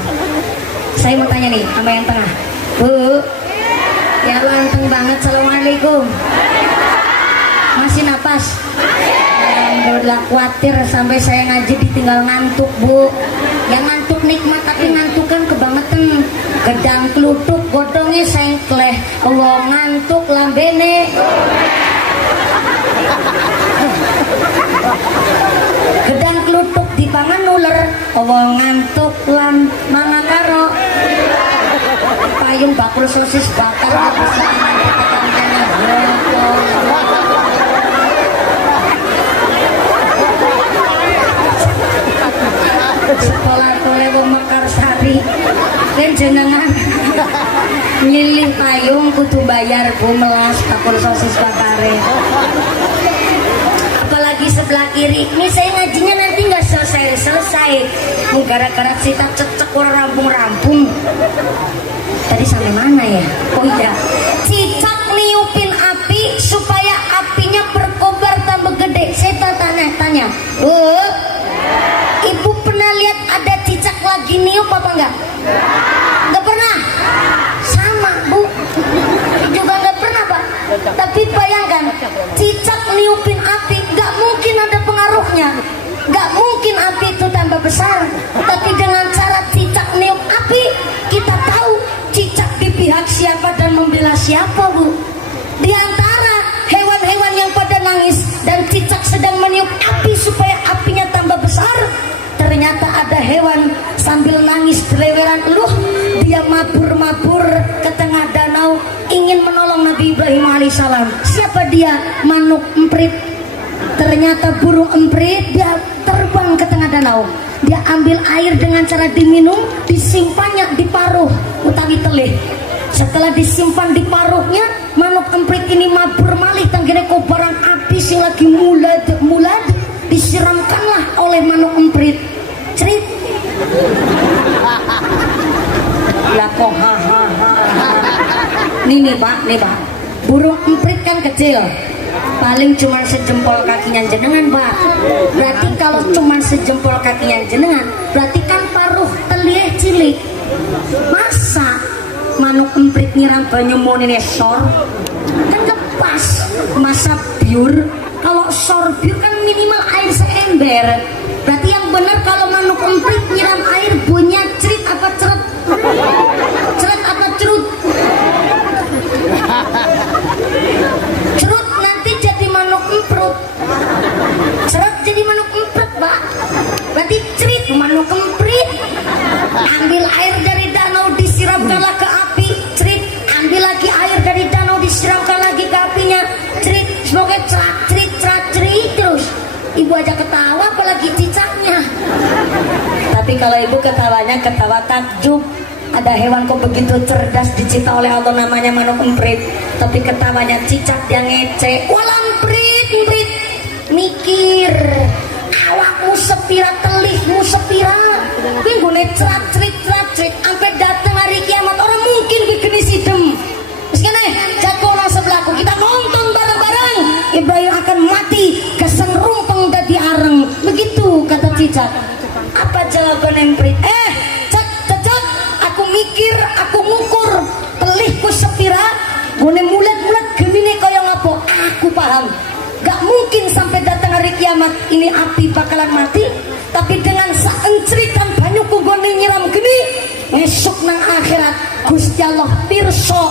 Saya mau tanya nih sama yang tengah, Bu, ya lanteng banget. Assalamualaikum. Masih napas? Alhamdulillah. Khawatir sampai saya ngaji ditinggal ngantuk Bu. Yang ngantuk nikmat tapi ngantuk kan kebangetan. Gedang klutuk godongnya sengkleh, ngantuk lambene. Gedang klutuk dipangan nuler, ngantuk lan mangakaro. Payung bakul sosis bakar sekolah tole wong Mekarsari kan jenengan nyilih payung kudu bayar Bu, melas bakul sosis bakare. Apalagi sebelah kiri ini saya ngajinya nanti nggak selesai gara-gara cita cecek orang rampung. Tadi sampai mana ya? Oh iya, cicak niupin api supaya apinya berkobar tambah gede. Saya tanya, Bu, Ibu pernah lihat ada cicak lagi niup apa enggak? Enggak pernah? Sama Bu, juga enggak pernah Pak. Tapi bayangkan, cicak niupin api, enggak mungkin ada pengaruhnya. Enggak mungkin api itu tambah besar. Tapi dengan cara cicak niup api, kita tahu cicak di pihak siapa dan membela siapa Bu. Di antara hewan-hewan yang pada nangis dan cicak sedang meniup api supaya supaya apinya tambah besar, ternyata ada hewan sambil nangis deleweran eluh, dia mabur-mabur ke tengah danau ingin menolong Nabi Ibrahim alaihissalam. Siapa dia? Manuk emprit. Ternyata burung emprit dia terbang ke tengah danau, dia ambil air dengan cara diminum, disimpannya di paruh utawi telih. Setelah disimpan di paruhnya, manuk emprit ini mabur malih tanggene kobaran api sing lagi mulad disiramkanlah oleh manuk emprit. Cerit ya kok nih pak, burung emprit kan kecil, paling cuma sejempol kakinya jenengan pak. Berarti kalau cuma sejempol kakinya jenengan, berarti kan paruh telih cilik. Masa manuk emprit nyiram banyu monine sor kan gak pas. Masa biur, kalau sor biur kan minimal air seember. Berarti yang benar kalau manuk emprit nyiram air bunyinya cerit apa ceret? Ceret apa cerut? Cerut nanti jadi manuk emprut, ceret jadi manuk emprit pak. Berarti cerit manuk emprit. Ambil air dari danau disiramkanlah ke api, cerit. Ambil lagi air dari danau disiramkan lagi ke apinya, cerit. Semoga cerit terus. Ibu aja ketawa apalagi cicaknya. Tapi kalau ibu ketawanya ketawa takjub. Ada hewan kok begitu cerdas dicipta oleh Allah namanya manuk emprit, tapi ketawanya cicak yang ngece. Walam emprit mikir awakmu sepira, telihmu sepira, pinggune cerit sampai datang hari kiamat. Orang mungkin begini sidem. Misalnya jagolah sebelahku, kita nonton bareng-bareng Ibrahim akan mati kesan rumpeng dadi areng. Begitu kata cicak. Apa jawaban emprit? Cecek, aku mikir, aku ngukur telihku sepira, gune mulet gemine kaya ngapo. Aku paham, gak mungkin sampai datang hari kiamat ini api bakalan mati. Tapi dengan saenceritan banyuku gone nyiram geni, esok nang akhirat Gusti Allah pirsa,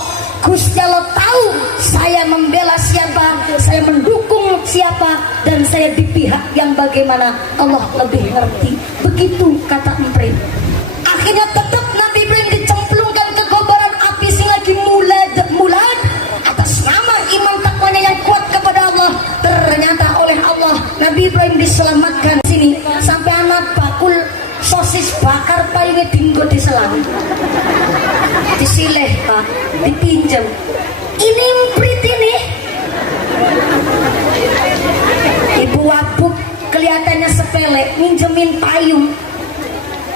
Gusti Allah tahu saya membela siapa, saya mendukung siapa, dan saya di pihak yang bagaimana. Allah lebih ngerti. Begitu kata emprit. Akhirnya tetap Nabi Ibrahim dicemplungkan ke kobaran api sing lagi mulad atas nama iman takwanya yang kuat kepada Allah. Ternyata oleh Allah Nabi Ibrahim diselamatkan. Sini sampai anak bakul sosis bakar payungnya dinggo di selang, disileh pak, dipinjam. Ini emprit ini. Ibu wabuk kelihatannya sepele, minjemin payung.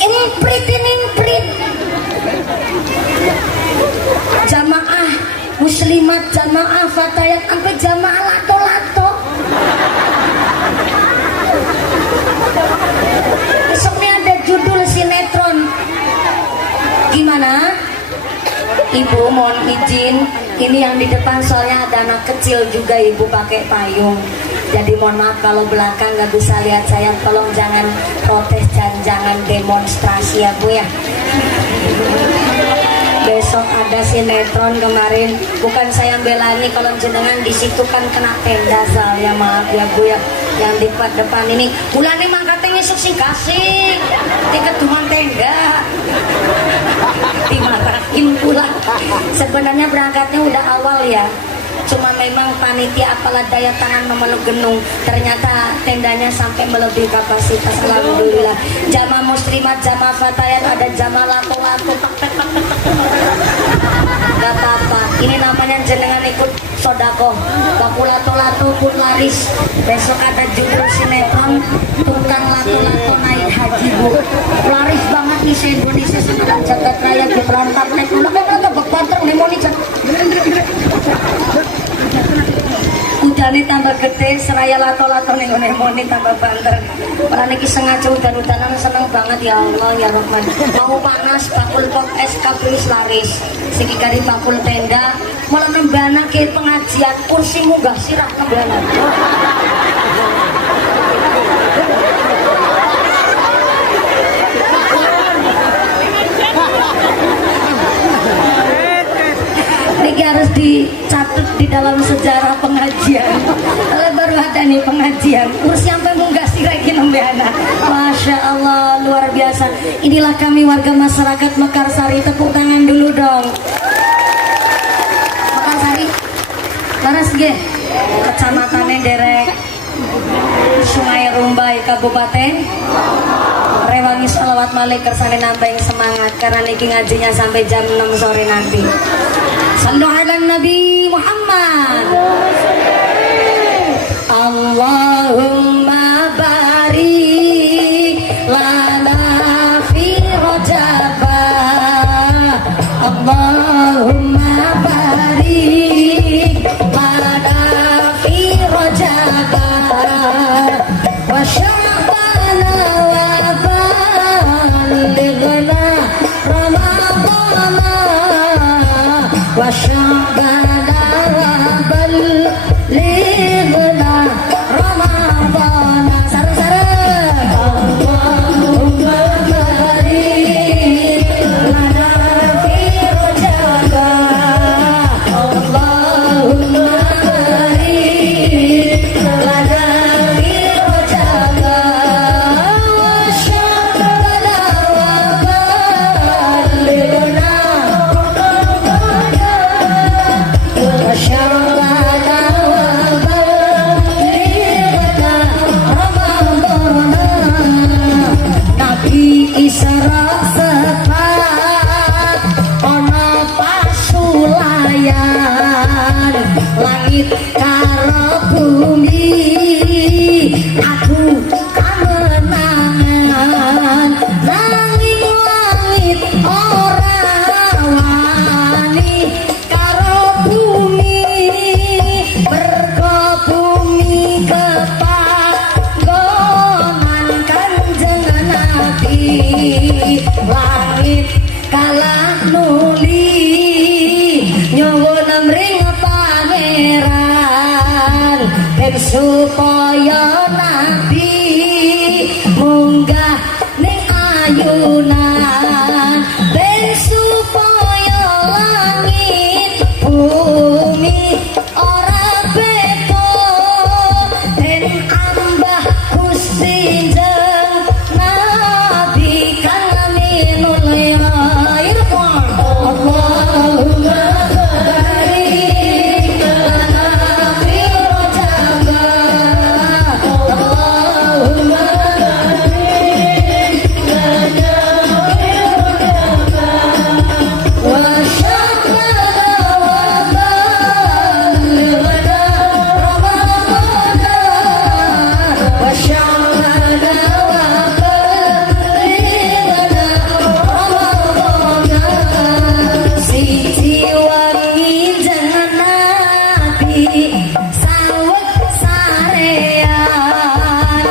Emprit ini emprit. Jamaah muslimat, jamaah fatayat, sampai jamaah lato-lato. Besoknya ada judul sinetron. Gimana? Ibu mohon izin, ini yang di depan soalnya ada anak kecil juga, ibu pakai payung. Jadi mohon maaf kalau belakang nggak bisa lihat saya, tolong jangan protes dan jangan demonstrasi ya bu ya. Besok ada sinetron kemarin, bukan saya belani kalau jenengan di situ kan kena tenda soalnya, maaf ya bu ya. Yang di depan ini bulannya mangkatnya ngesuk sih kasih tiket tuhan tenda dimarahin pula. Sebenarnya berangkatnya udah awal ya, cuma memang panitia apalah daya tangan memeluk genung, ternyata tendanya sampai melebihi kapasitas. Alhamdulillah. Jamaah muslimat, jamaah fatayat, ada jamaah lato-lato, gak apa-apa, ini namanya jenengan ikut sodako. Baku lato-lato pun laris. Besok ada judul sinetron tukang lato-lato naik haji bu, laris banget nih se-Indonesia sekarang jagat raya di berantak naik ulang bek banter nih monitor. Udane tambah gede, seraya lato-lato nih moni tambah banter. Malah niki sengaja udan-udanan seneng banget ya Allah ya Rahman. Mau panas bakul pop es kabris laris. Siki kari bakul tenda malah nembana ke pengajian kursi munggah sirah nembana. Niki harus dicatat di dalam sejarah pengajian. Kalau baru ada nih pengajian kursi sampai munggah sirah Nyambeana. Masya Allah, luar biasa. Inilah kami warga masyarakat Mekarsari. Tepuk tangan dulu dong. Mekarsari, laras ge, kecamatannya derek Sungai Rumbai Kabupaten Rewangi. Sholawat malik kersane nambah semangat karena niki ngajinya sampai jam 6 sore nanti. Sallu ala Nabi Muhammad. Allahumma barik lana fi rajaba. Allahumma barik lana fi rajaba wa sya'bana wa balighna ramadana wa sya'bana wa balighna ramadana. Sareng-sareng. Allahumma barik lana fi rajaba. Allahumma barik lana fi rajaba wa sya'bana wa balighna ramadana wa sya'bana wa balighna ramadana. Nabi Isra sepat ono pasulayan langit karo bumi aku kamenangan nanging langit ora wani karo bumi mergo bumi kepanggonan Kanjeng Nabi. Langit kalah nuli nyuwun mring pangeran ben supaya Nabi munggah ning ayunan ben supaya langit bumi ora beda den ambah Gusti Jeng Nabi kang minul irfan. Allahumma barik lana fi rajaba. Allahumma barik lana fi rajaba wa sya'bana wa balighna ramadana wa sya'bana wa balighna ramadana. Siji wangi jeneng Nabi sawet sarean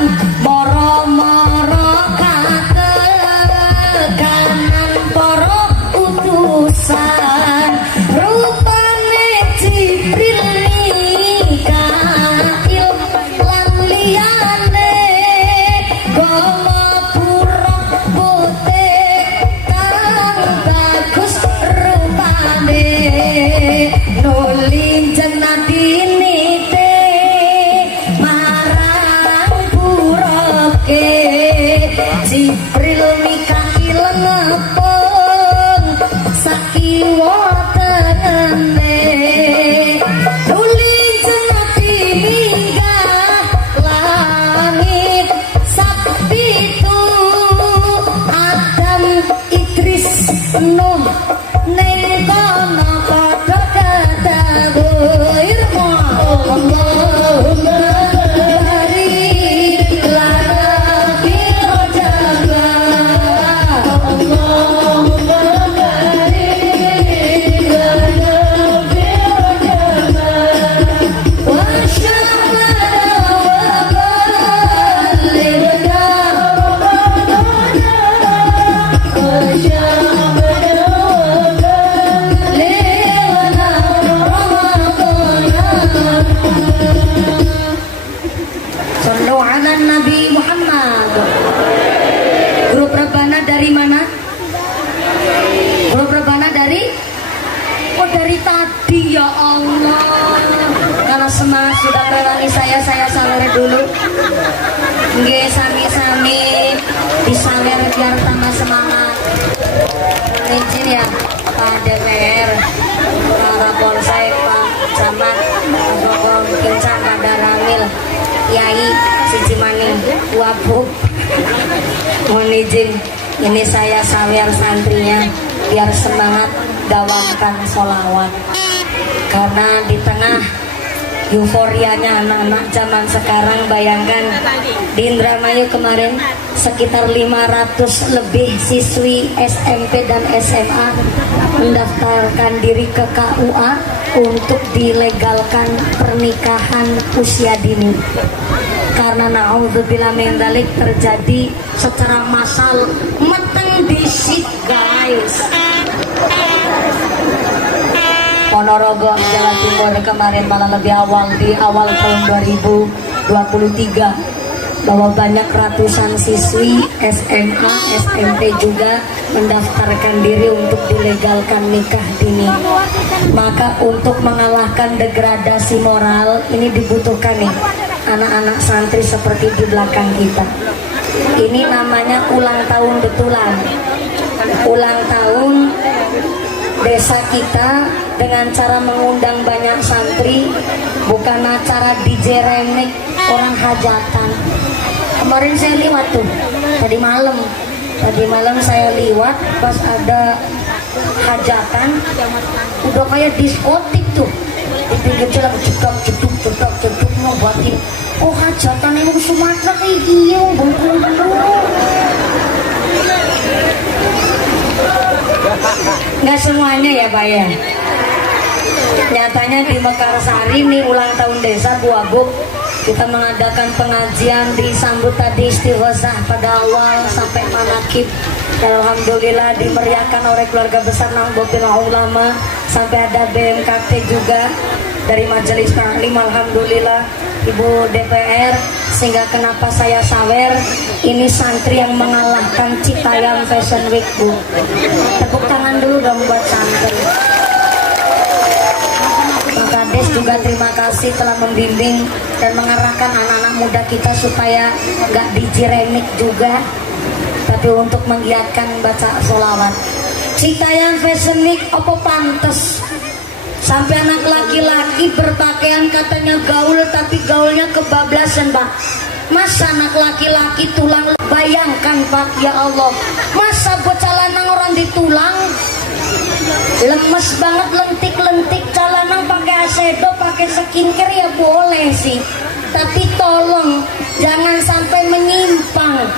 moro-moro kateganan para utusan rupane Jibril Mikail lan liyane gomo buruk putih kang bagus rupane nulin Nabi nite marang buroke Jibril Mikail ngepung sakiwa tengene nulin Nabi minggah langit sapitu Adam Idris Nuh ning kono padha kadawuh. Allahumma barik lana fi rajaba. Allahumma barik lana biar tambah semangat. Izin ya Pak DPR, para polsek, Pak Camat, Pak Sokong, Kincan, Pak Daramil, Kiai, Siji Maning, Wabuk. Mohon izin, ini saya sawer santrinya biar semangat dawamkan sholawat. Karena di tengah euforianya anak-anak zaman sekarang, bayangkan di Indramayu kemarin sekitar 500 lebih siswi SMP dan SMA mendaftarkan diri ke KUA untuk dilegalkan pernikahan usia dini. Karena naudzubillah min dzalik terjadi secara massal meteng disit guys. Ponorogo, Jawa Timur kemarin malah lebih awal, di awal tahun 2023, bahwa banyak ratusan siswi SMA, SMP juga mendaftarkan diri untuk dilegalkan nikah dini. Maka untuk mengalahkan degradasi moral ini dibutuhkan nih anak-anak santri seperti di belakang kita. Ini namanya ulang tahun betulan. Ulang tahun desa kita dengan cara mengundang banyak santri, bukan acara DJ remix orang hajatan. Kemarin saya liwat tuh, tadi malam saya liwat pas ada hajatan, udah kayak diskotik tuh, di pinggir jalan jeduk mau buatin. Oh hajatan emang Sumatera kayak gini, Bengkulu. Nggak semuanya ya Pak ya. Nyatanya di Mekarsari nih ulang tahun desa Buabuk, kita mengadakan pengajian, disambut tadi istighosah pada awal sampai manakib. Dan alhamdulillah dimeriahkan oleh keluarga besar Nahdlatul Ulama, sampai ada BMKT juga dari Majelis Taklim. Alhamdulillah Ibu DPR, sehingga kenapa saya sawer, ini santri yang mengalahkan Citayam Fashion Week Bu. Tepuk tangan dulu dong buat santri. Kades juga terima kasih telah membimbing dan mengarahkan anak-anak muda kita supaya nggak dijiremik juga, tapi untuk menggiatkan baca sholawat. Citayam Fashion Week apa pantes sampai anak laki-laki berpakaian katanya gaul, tapi gaulnya kebablasan Pak. Masa anak laki-laki tulang, bayangkan Pak, ya Allah, masa bocah lanang orang ditulang, lemes banget, lentik-lentik, calanang pakai asedo, pakai skincare ya boleh sih, tapi tolong jangan sampai menyimpang.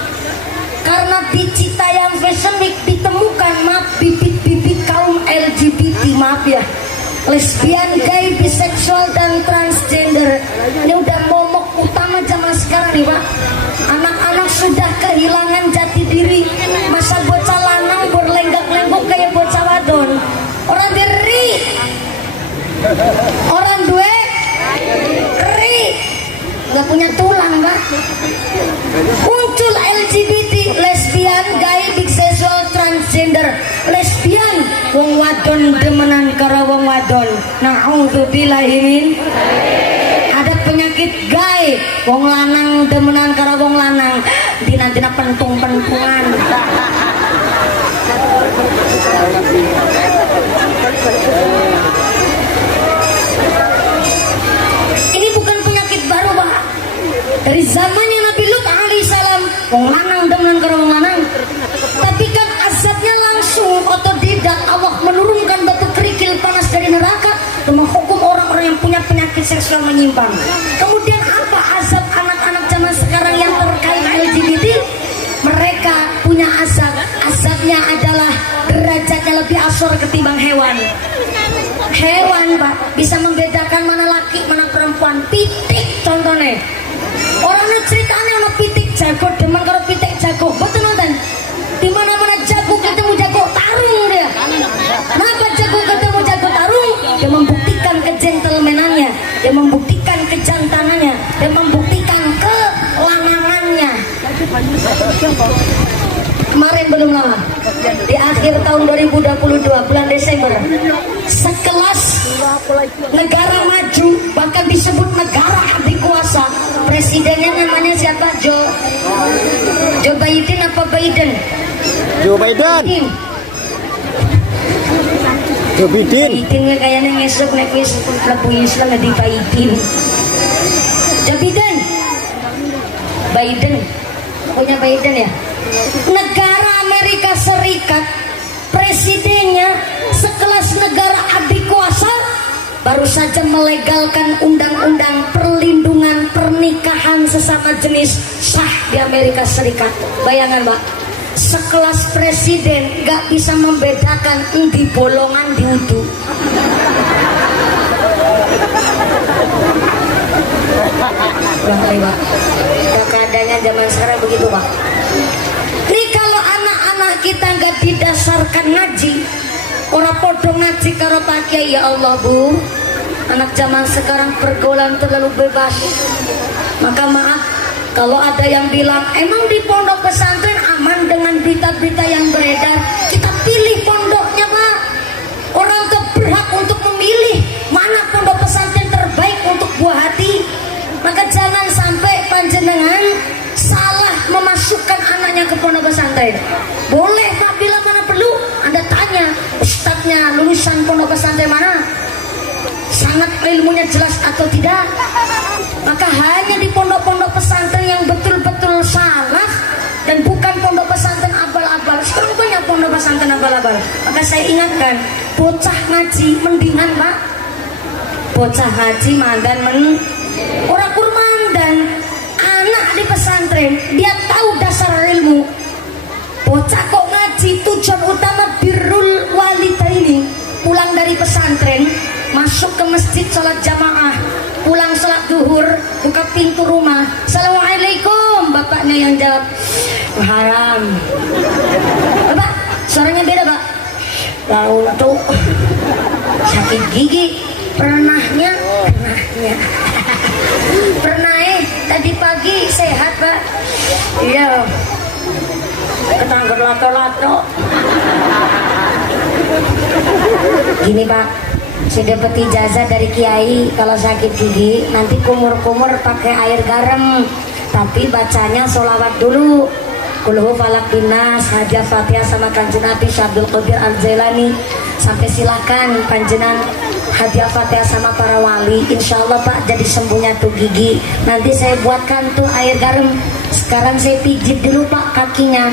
Karena di Citayam Fashion Week ditemukan maaf bibit-bibit kaum LGBT, maaf ya, lesbian, gay, biseksual, dan transgender. Ini udah momok utama zaman sekarang nih Pak. Anak-anak sudah kehilangan jati diri. Masa bocah lanang berlenggak-lenggok kayak bocah wadon. Orang diri, orang duwe ri, nggak punya tulang Pak. Muncul LGBT, lesbian, gay, biseksual, transgender. Lesbian, wong wadon demenan karo wong wadon. Na'udzubillahi min. Ada penyakit gay, wong lanang demenan karo wong lanang. Dina-dina pentung-pentungan. Ini bukan penyakit baru Pak. Dari zamannya Nabi Lut alaihissalam, wong lanang demenan karo wong lanang. Tapi kan azabnya langsung otodidak, Allah menurunkan batu kerikil panas dari neraka dan menghukum orang-orang yang punya penyakit seksual menyimpang. Kemudian apa azab anak-anak zaman sekarang yang terkait LGBT? Mereka punya azab. Azabnya adalah derajatnya lebih asor ketimbang hewan. Hewan Pak bisa membedakan mana laki mana perempuan. Pitik contohnya, orangnya ceritanya sama pitik jago, demen karo pitik jago, betul nonton. Di mana-mana jago ketemu jago tarung dia. Kenapa jago ketemu jago tarung? Dia membuktikan kegentlemanannya, dia membuktikan kejantanannya, dia membuktikan kelanangannya. Kemarin belum lama, di akhir tahun 2022 bulan Desember, sekelas negara maju, bahkan disebut negara adikuasa, presidennya namanya siapa? Joe Biden apa Biden? Joe Biden. Joe Biden. Biden kayaknya ngesuk nek wis mlebu Islam di Biden. Joe Biden. Biden. Punya Biden ya. Negara Amerika Serikat presidennya sekelas negara adikuasa baru saja melegalkan undang-undang perlindungan pernikahan sesama jenis sah di Amerika Serikat. Bayangan Pak, sekelas presiden gak bisa membedakan di bolongan di udu. Pak, keadaannya zaman sekarang begitu Pak. Ini kalau anak-anak kita nggak didasarkan ngaji, orang podo ngaji karo Pak Kiai, ya Allah Bu, anak zaman sekarang pergaulan terlalu bebas. Maka maaf kalau ada yang bilang emang di pondok pesantren aman dengan berita-berita yang beredar, kita pilih pondoknya Pak. Orang tuh berhak untuk memilih mana pondok pesantren terbaik untuk buah hati. Maka jangan sampai panjenengan salah memasukkan anaknya ke pondok pesantren. Boleh Pak, bila mana perlu Anda tanya ustadznya lulusan pondok pesantren mana, sangat ilmunya jelas atau tidak. Maka hanya di pondok-pondok pesantren yang betul-betul salah dan bukan pondok pesantren abal-abal. Sekarang banyak pondok pesantren abal-abal. Maka saya ingatkan, bocah ngaji mendingan Pak, bocah ngaji mandan orang kurman dan anak di pesantren dia tahu dasar ilmu. Bocah kok ngaji, tujuan utama birrul walidaini, pulang dari pesantren masuk ke masjid sholat jamaah, pulang sholat duhur buka pintu rumah, assalamualaikum, bapaknya yang jawab haram. Bapak suaranya beda Pak, lalu tuh sakit gigi, pernahnya pernah tadi pagi sehat Pak, iya ketanggur lato-lato. Gini Pak, saya dapat ijazah dari Kiai kalau sakit gigi nanti kumur-kumur pakai air garam, tapi bacanya sholawat dulu, kulhu falak binas, hadiah fatihah sama kanjeng Nabi Syabdul Qadir Al-Jailani, sampai silakan panjenan hadiah fatihah sama para wali. Insya Allah Pak jadi sembuhnya tuh gigi. Nanti saya buatkan tuh air garam. Sekarang saya pijit dulu Pak kakinya.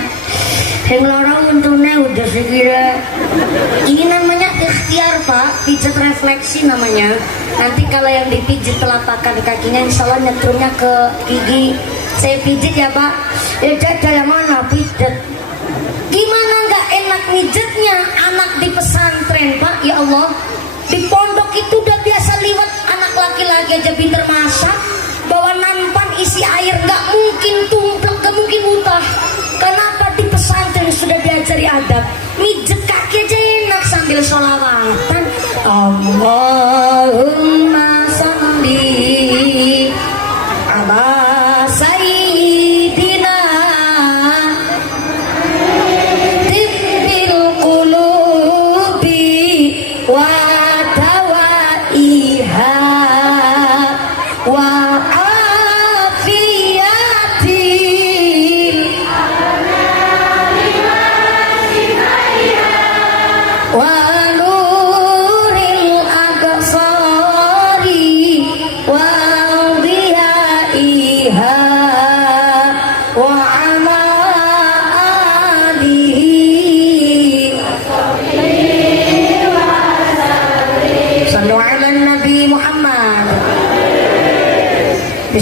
Yang lorong untungnya udah segera. Ini namanya ikhtiar Pak, pijat refleksi namanya. Nanti kalau yang dipijit telapak kakinya insya Allah nyetrumnya ke gigi. Saya pijit ya Pak. Dari mana pijat? Gimana nggak enak mijetnya anak di pesantren Pak, ya Allah. Di pondok itu udah biasa liwat anak laki-laki aja pinter masak, bawa nampan isi air nggak mungkin tumplek, nggak mungkin muntah. Kenapa di pesantren sudah diajari adab, mijet kaki aja enak sambil sholawatan. Allahumma sholli ala sayyidina tibbil qulubi wa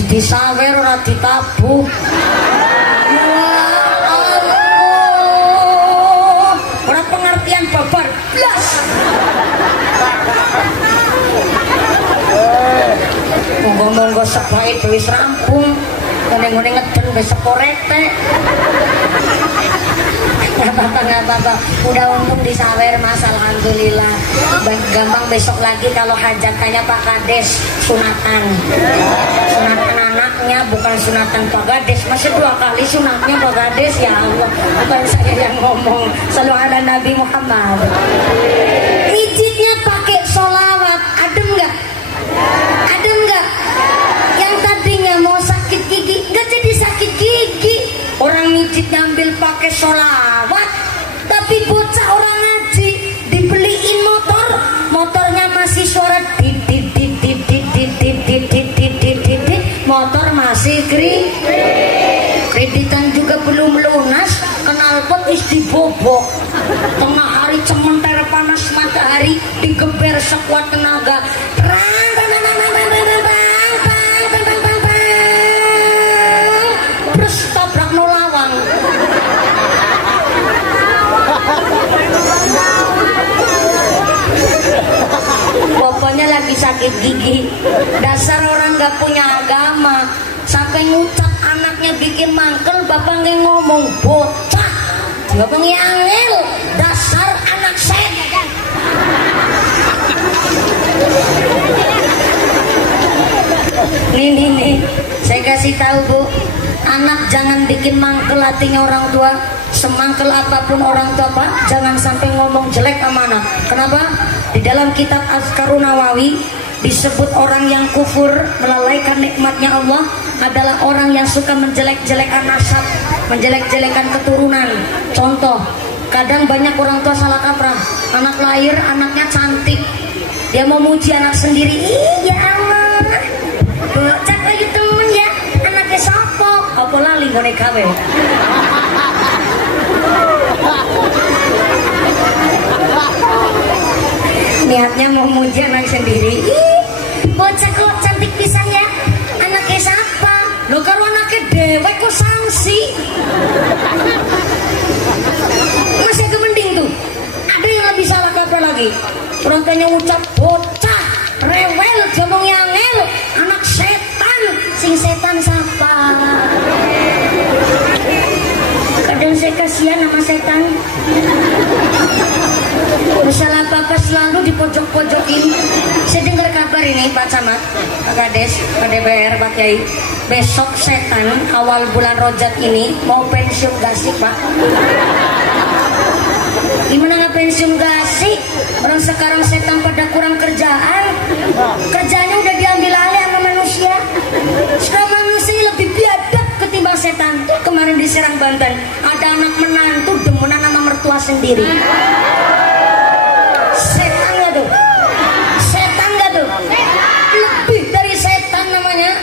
disawer ora ditabuh. Ora pengertian babar blas. Monggo-monggo sebae wis rampung. Ngene-ngene ngeden wis seporete. Nggak apa-apa, udah untung disawer Mas, alhamdulillah. Gampang besok lagi kalau hajatannya Pak Kades sunatan anaknya, bukan sunatan Pak Kades. Masih 2 kali sunatnya Pak Kades, ya Allah, bukan saya yang ngomong. Shallallahu ala Nabi Muhammad. Mijitnya pakai sholawat, adem nggak? Adem nggak? Yang tadinya mau sakit gigi nggak jadi sakit gigi. Orang mijit ngambil pakai sholawat, tapi bocah orang ngaji dibeliin motor, motornya masih suara dit dit dit dit dit dit dit dit dit dit dit dit dit, motor masih kreditan juga belum lunas, knalpot is dibobok. Tengah hari cementer panas matahari digeber sekuat tenaga. Terus tabrak nolawang. Bapaknya lagi sakit gigi. Dasar orang gak punya agama. Sampai ngucap anaknya bikin mangkel, bapak nggak ngomong bocah. Bapak ngangil, dasar anak set. Nih, saya kasih tahu Bu, anak jangan bikin mangkel hatinya orang tua. Semangkel apapun orang tua Pak, jangan sampai ngomong jelek sama anak. Kenapa? Di dalam kitab Azkarun Nawawi disebut orang yang kufur melalaikan nikmatnya Allah adalah orang yang suka menjelek-jelekan nasab, menjelek-jelekan keturunan. Contoh, kadang banyak orang tua salah kaprah. Anak lahir, anaknya cantik, dia mau muji anak sendiri. Ih ya Allah, bocah lagi temen ya, anaknya sopo. Apa lali boneka we. Niatnya mau muji anak sendiri. Ih, bocah kok cantik pisan ya, anaknya siapa? Lo karo anaknya dewek kok sanksi. Masih gemending tuh. Ada yang lebih salah kaprah lagi. Orang tanya ucap bocah, rewel, jomong yangel, anak setan. Sing setan siapa? Kadang saya kasihan sama setan. Masalah apa selalu di pojok-pojokin. Saya dengar kabar ini Pak Camat, Pak Kades, Pak DPR, Pak Kiai. Besok setan awal bulan Rojab ini mau pensiun gak sih Pak? Gimana nggak pensiun gak sih? Orang sekarang setan pada kurang kerjaan. Kerjanya udah diambil alih sama manusia. Sekarang manusia lebih biadab ketimbang setan. Tuh kemarin di Serang Banten ada anak menantu demenan sama mertua sendiri. Setan gak tuh? Setan gak tuh? Lebih dari setan namanya.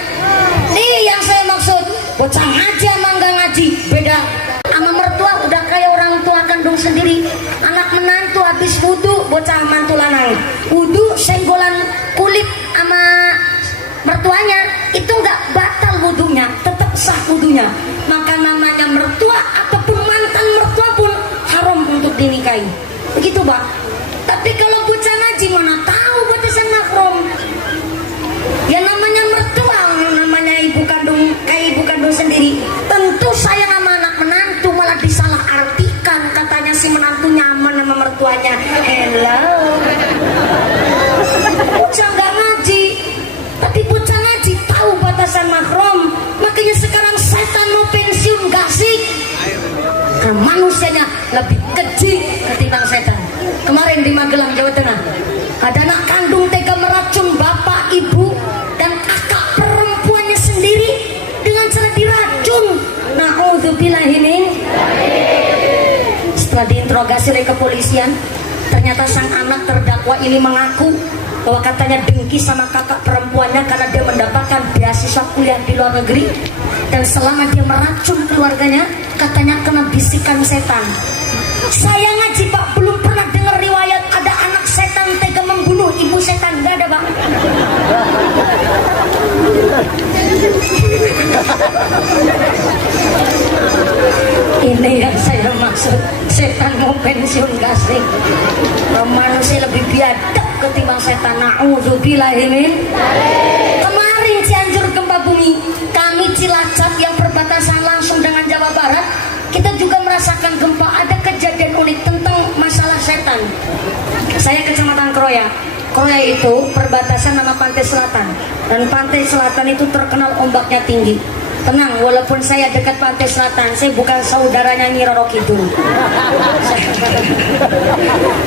Nih yang saya maksud, bocah ngaji sama enggak ngaji beda. Sama mertua udah kayak orang tua kandung sendiri. Anak menantu habis wudu, bocah mantu lanang wudu senggolan kulit sama mertuanya, itu nggak batal wudunya, tetap sah wudunya. Maka namanya mertua ataupun mantan mertua pun haram untuk dinikahi. Begitu Pak. Tapi kalau bocah ngaji mana tahu batasan mahram. Ya namanya mertua, namanya ibu kandung, kayak ibu kandung sendiri. Tentu sayang sama anak menantu, malah disalah artikan. Katanya si menantu nyaman sama mertuanya. Hello. Bocah nggak ngaji, tapi bocah ngaji tahu batasan mahram. Makanya sekarang setan mau pensiun gak sih? Karena manusianya lebih keji ketimbang setan. Kemarin di Magelang, Jawa Tengah, ada anak kandung tega meracun bapak, ibu, dan kakak perempuannya sendiri dengan cara diracun. Na'udzubillahi min. Setelah diinterogasi oleh kepolisian, ternyata sang anak terdakwa ini mengaku bahwa katanya dengki sama kakak perempuannya karena dia mendapatkan beasiswa kuliah di luar negeri, dan selama dia meracun keluarganya katanya kena bisikan setan. Saya ngaji Pak, belum pernah dengar riwayat ada anak setan tega membunuh ibu setan. Gak ada Pak. Ini yang saya maksud, setan mau pensiun gak sih? Manusia lebih biadab ketimbang setan. Na'udzubillahi min. Kemarin Cianjur gempa bumi, kami Cilacap yang perbatasan langsung dengan Jawa Barat, kita juga merasakan gempa. Ada kejadian unik tentang masalah setan. Saya Kecamatan Kroya. Kroya itu perbatasan sama Pantai Selatan, dan Pantai Selatan itu terkenal ombaknya tinggi. Tenang, walaupun saya dekat Pantai Selatan, saya bukan saudaranya Nyi Roro Kidul.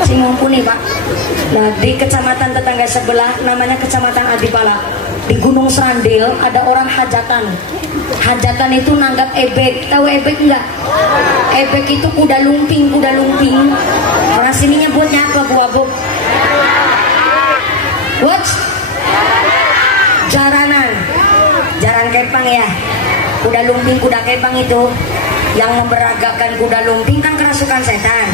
Si mumpuni Pak. Nah, di kecamatan tetangga sebelah namanya Kecamatan Adipala. di Gunung Serandil ada orang hajatan. Hajatan itu nanggap ebek. Tahu ebek enggak? Ebek itu kuda lumping. Orang sini nyebutnya apa, Bu Abu? What? Jaranan. Jaran kepang ya. Kuda lumping, kuda kepang itu yang memberagakan kuda lumping kan kerasukan setan.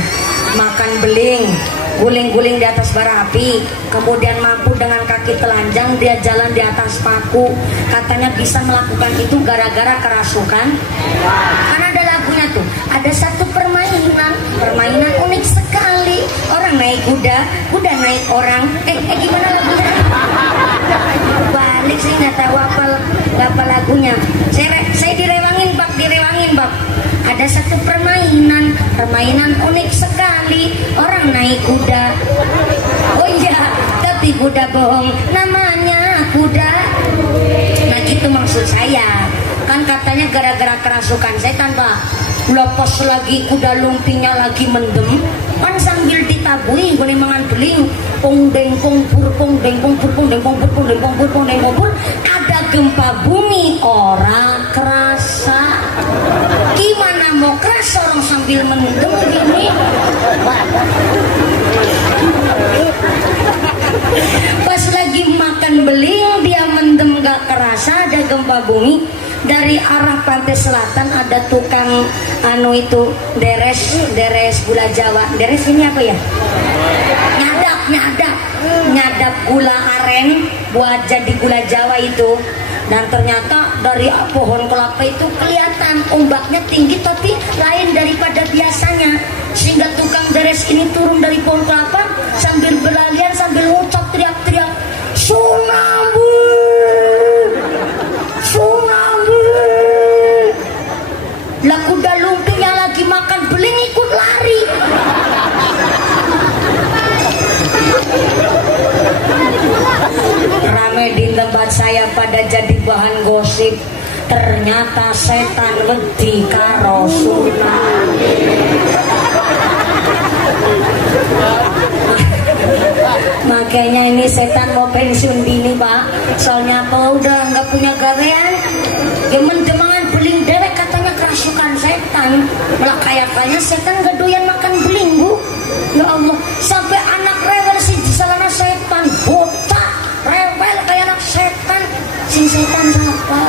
Makan beling, guling-guling di atas bara api, kemudian mampu dengan kaki telanjang dia jalan di atas paku. Katanya bisa melakukan itu gara-gara kerasukan. Karena ada lagunya tuh, ada satu permainan unik sekali. Orang naik kuda, kuda naik orang. Gimana lagunya? Balik sih nggak tahu apa lagunya. Saya direwangin bab. Ada satu permainan unik sekali. Orang naik kuda. Oh iya, tapi kuda bohong. Namanya kuda. Nah gitu maksud saya. Kan katanya gara-gara kerasukan setan, Pak. Lepas lagi kuda lumpingnya lagi mendem, kan sambil ditabui gue mangan beling, pung deng pung pur, ada gempa bumi, orang kerasa. Gimana mau kerasa orang sambil mendem gini? Pas lagi makan beling dia mendem gak kerasa, ada gempa bumi. Dari arah pantai selatan ada tukang deres gula Jawa. Deres ini apa ya? Nyadap gula aren buat jadi gula Jawa itu. Dan ternyata dari pohon kelapa itu kelihatan ombaknya tinggi tapi lain daripada biasanya. Sehingga tukang deres ini turun dari pohon kelapa sambil berlarian sambil ngucap teriak-teriak, "Tsunami! Lah kuda lumping yang lagi makan beling ikut lari. Rame di tempat saya pada jadi bahan gosip. Ternyata setan wedi karo tsunami. Makanya ini setan mau pensiun dini, Pak. Soalnya apa udah nggak punya gawean. Demen-demangan beling dewek katanya kerasukan setan. Malah kayaknya setan gak doyan makan beling, Bu. Ya Allah, sampai anak rewel sih di salana setan. Botak, rewel kayak anak setan. Sing setan siapa?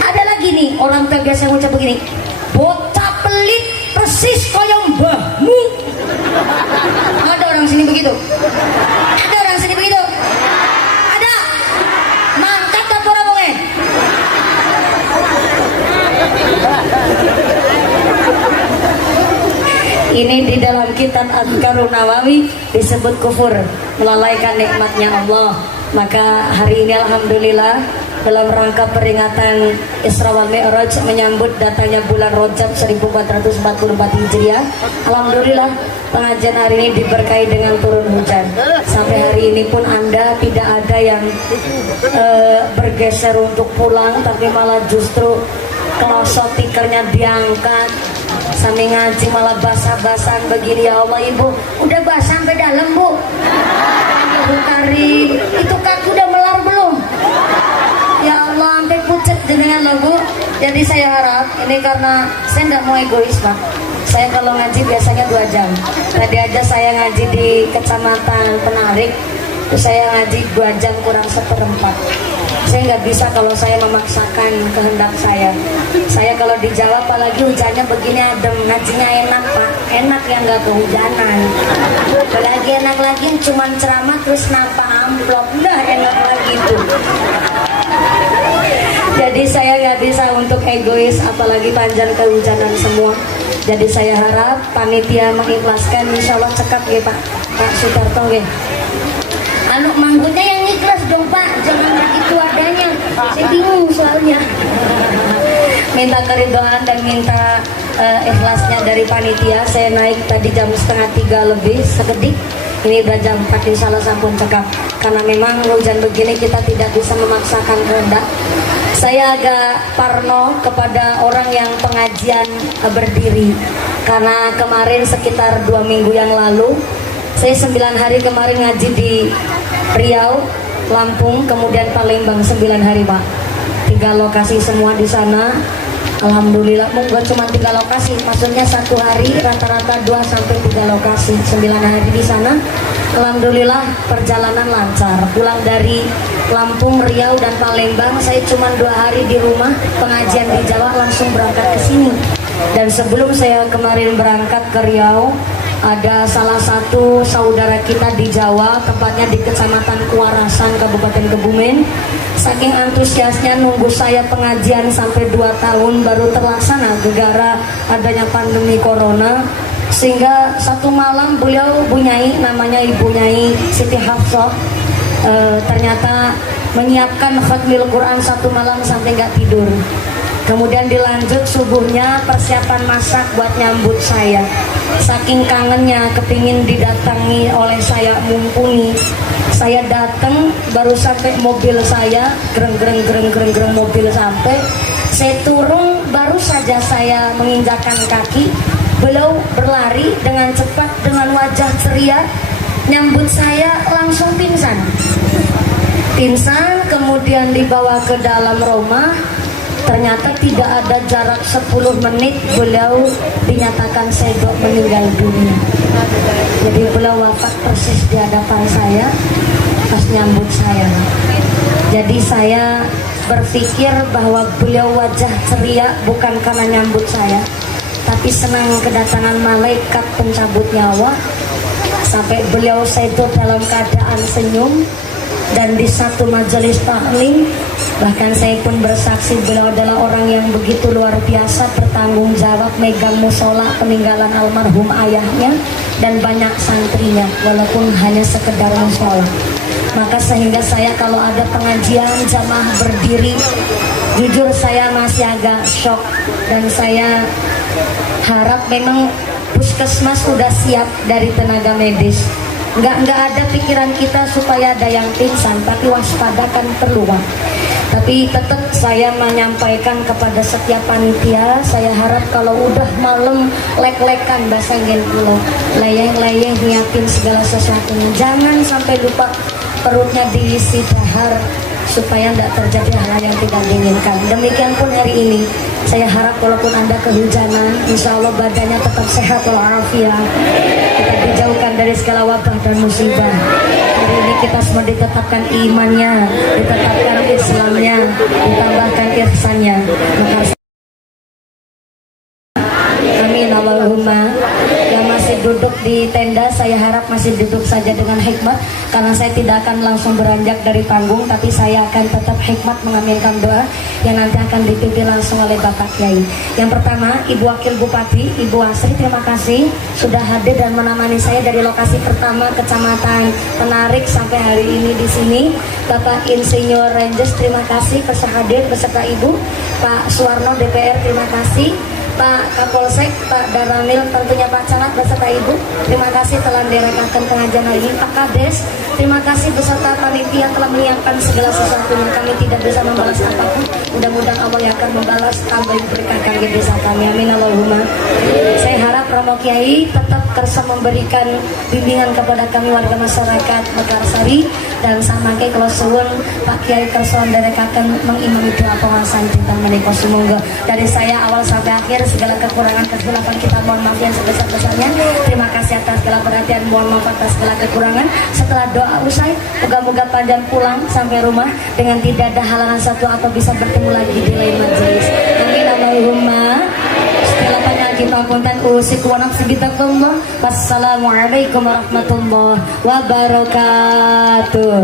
Ada lagi nih, orang tua biasa ngucap begini. Botak pelit persis koyong mbahmu. Ada orang sini begitu? Ada orang sini begitu? Ada? Mantap tak orang ngomongnya? Ini di dalam kitab Adhkarun Nawawi disebut kufur, melalaikan nikmatnya Allah. Maka hari ini alhamdulillah dalam rangka peringatan Isra wal Mi'raj menyambut datangnya bulan Rajab 1444 Hijriah. Alhamdulillah pengajian hari ini diberkahi dengan turun hujan. Sampai hari ini pun Anda tidak ada yang bergeser untuk pulang, tapi malah justru kelosot tikernya diangkat. Sambil ngaji malah basah-basahan begini. Ya Allah, Ibu udah basah sampai dalam, Bu. Bu Karim, itu kaki udah melar belum? Ya Allah, sampai pucet dengan lo, Bu. Jadi saya harap ini karena saya tidak mau egois, Pak. Saya kalau ngaji biasanya 2 jam. Tadi aja saya ngaji di Kecamatan Penarik, terus saya ngaji 2 jam kurang 1/4. Saya nggak bisa kalau saya memaksakan kehendak saya. Saya kalau di Jawa apalagi hujannya begini adem, ngajinya enak, Pak. Enak yang nggak kehujanan. Apalagi enak lagi cuman ceramah terus nampak amplop, udah enak lagi tuh. Jadi saya nggak bisa untuk egois, apalagi panjang kehujanan semua. Jadi saya harap panitia mengikhlaskan, insya Allah cekap ya Pak Sutarto ya. Anu manggutnya yang ikhlas dong Pak, jangan begitu adanya. Saya bingung soalnya. Minta keridhaan dan minta ikhlasnya dari panitia. Saya naik tadi jam 2:30 lebih sekedik. Ini udah jam 4, insya Allah sampun cekap. Karena memang hujan begini kita tidak bisa memaksakan kehendak. Saya agak parno kepada orang yang pengajian berdiri. Karena kemarin sekitar 2 minggu yang lalu, saya 9 hari kemarin ngaji di Riau. Lampung, kemudian Palembang 9 hari Pak. 3 lokasi semua di sana. Alhamdulillah, bukan cuma 3 lokasi, maksudnya satu hari rata-rata 2 sampai 3 lokasi, 9 hari di sana. Alhamdulillah perjalanan lancar. Pulang dari Lampung, Riau dan Palembang, saya cuma 2 hari di rumah, pengajian di Jawa, langsung berangkat ke sini. Dan sebelum saya kemarin berangkat ke Riau, ada salah satu saudara kita di Jawa, tepatnya di Kecamatan Kuarasan, Kabupaten Kebumen. Saking antusiasnya nunggu saya pengajian sampai 2 tahun baru terlaksana gegara adanya pandemi corona. Sehingga satu malam beliau Bu Nyai, namanya Ibu Nyai Siti Hafsah, ternyata menyiapkan khatmil Quran 1 malam sampai nggak tidur. Kemudian dilanjut subuhnya persiapan masak buat nyambut saya. Saking kangennya kepingin didatangi oleh saya mumpuni, saya datang baru sampai mobil saya, gereng mobil sampai, saya turun baru saja saya menginjakkan kaki, beliau berlari dengan cepat dengan wajah ceria, nyambut saya langsung pingsan, kemudian dibawa ke dalam rumah. Ternyata tidak ada jarak 10 menit beliau dinyatakan sedok meninggal dunia. Jadi beliau wafat persis di hadapan saya pas nyambut saya. Jadi saya berpikir bahwa beliau wajah ceria bukan karena nyambut saya, tapi senang kedatangan malaikat pencabut nyawa. Sampai beliau sedok dalam keadaan senyum. Dan di satu majelis taklim, bahkan saya pun bersaksi beliau adalah orang yang begitu luar biasa bertanggung jawab megang musola peninggalan almarhum ayahnya dan banyak santrinya, walaupun hanya sekedar musola. Maka sehingga saya kalau ada pengajian jamaah berdiri, jujur saya masih agak shock. Dan saya harap memang puskesmas sudah siap dari tenaga medis. Nggak ada pikiran kita supaya ada yang pingsan, tapi waspada kan perlu Pak. Tapi tetap saya menyampaikan kepada setiap panitia, saya harap kalau udah malam lek-lekan bahasa Inggris dulu, leyeh-leyeh nyiapin segala sesuatunya, jangan sampai lupa perutnya diisi dahar supaya tidak terjadi hal yang tidak diinginkan. Demikian pun hari ini, saya harap walaupun Anda kehujanan, insya Allah badannya tetap sehat walafiat. Kita dijauhkan dari segala wabah dan musibah. Hari ini kita semua ditetapkan imannya, ditetapkan Islamnya, ditambahkan ihsannya. Maka amin Allahumma. Yang masih duduk di tenda, saya harap masih duduk saja dengan hikmat, karena saya tidak akan langsung beranjak dari panggung, tapi saya akan tetap hikmat mengaminkan doa yang nanti akan dipimpin langsung oleh Bapak Kiai. Yang pertama, Ibu Wakil Bupati, Ibu Asri, terima kasih sudah hadir dan menemani saya dari lokasi pertama Kecamatan Penarik sampai hari ini di sini. Bapak Insinyur Ranges, terima kasih telah hadir beserta Ibu. Pak Suwarno DPR, terima kasih. Pak Kapolsek, Pak Daramil, tentunya Pak Camat beserta Ibu, terima kasih telah direkakan pengajian hari ini. Pak Kades, terima kasih beserta panitia telah menyiapkan segala sesuatunya. Kami tidak bisa membalas apapun, mudah-mudahan Allah yang akan membalas tambah berkahkan di desa kami. Amin Allahumma. Saya harap Romo Kiai tetap kersa memberikan bimbingan kepada kami warga masyarakat Mekarsari, dan samangke kalau suwun Pak Kiai kersa direkakan mengimami doa pengawasan tentang menika. Semoga dari saya awal sampai akhir segala kekurangan kesilapan kita mohon maaf yang sebesar-besarnya. Terima kasih atas segala perhatian, mohon maaf atas segala kekurangan. Setelah doa usai, moga-moga panjang pulang sampai rumah dengan tidak ada halangan satu atau bisa bertemu lagi di lain majelis. Amin Allahumma. Setelah pengaji papunten usik wa nafsi bitaqullah. Wassalamualaikum warahmatullahi wabarakatuh.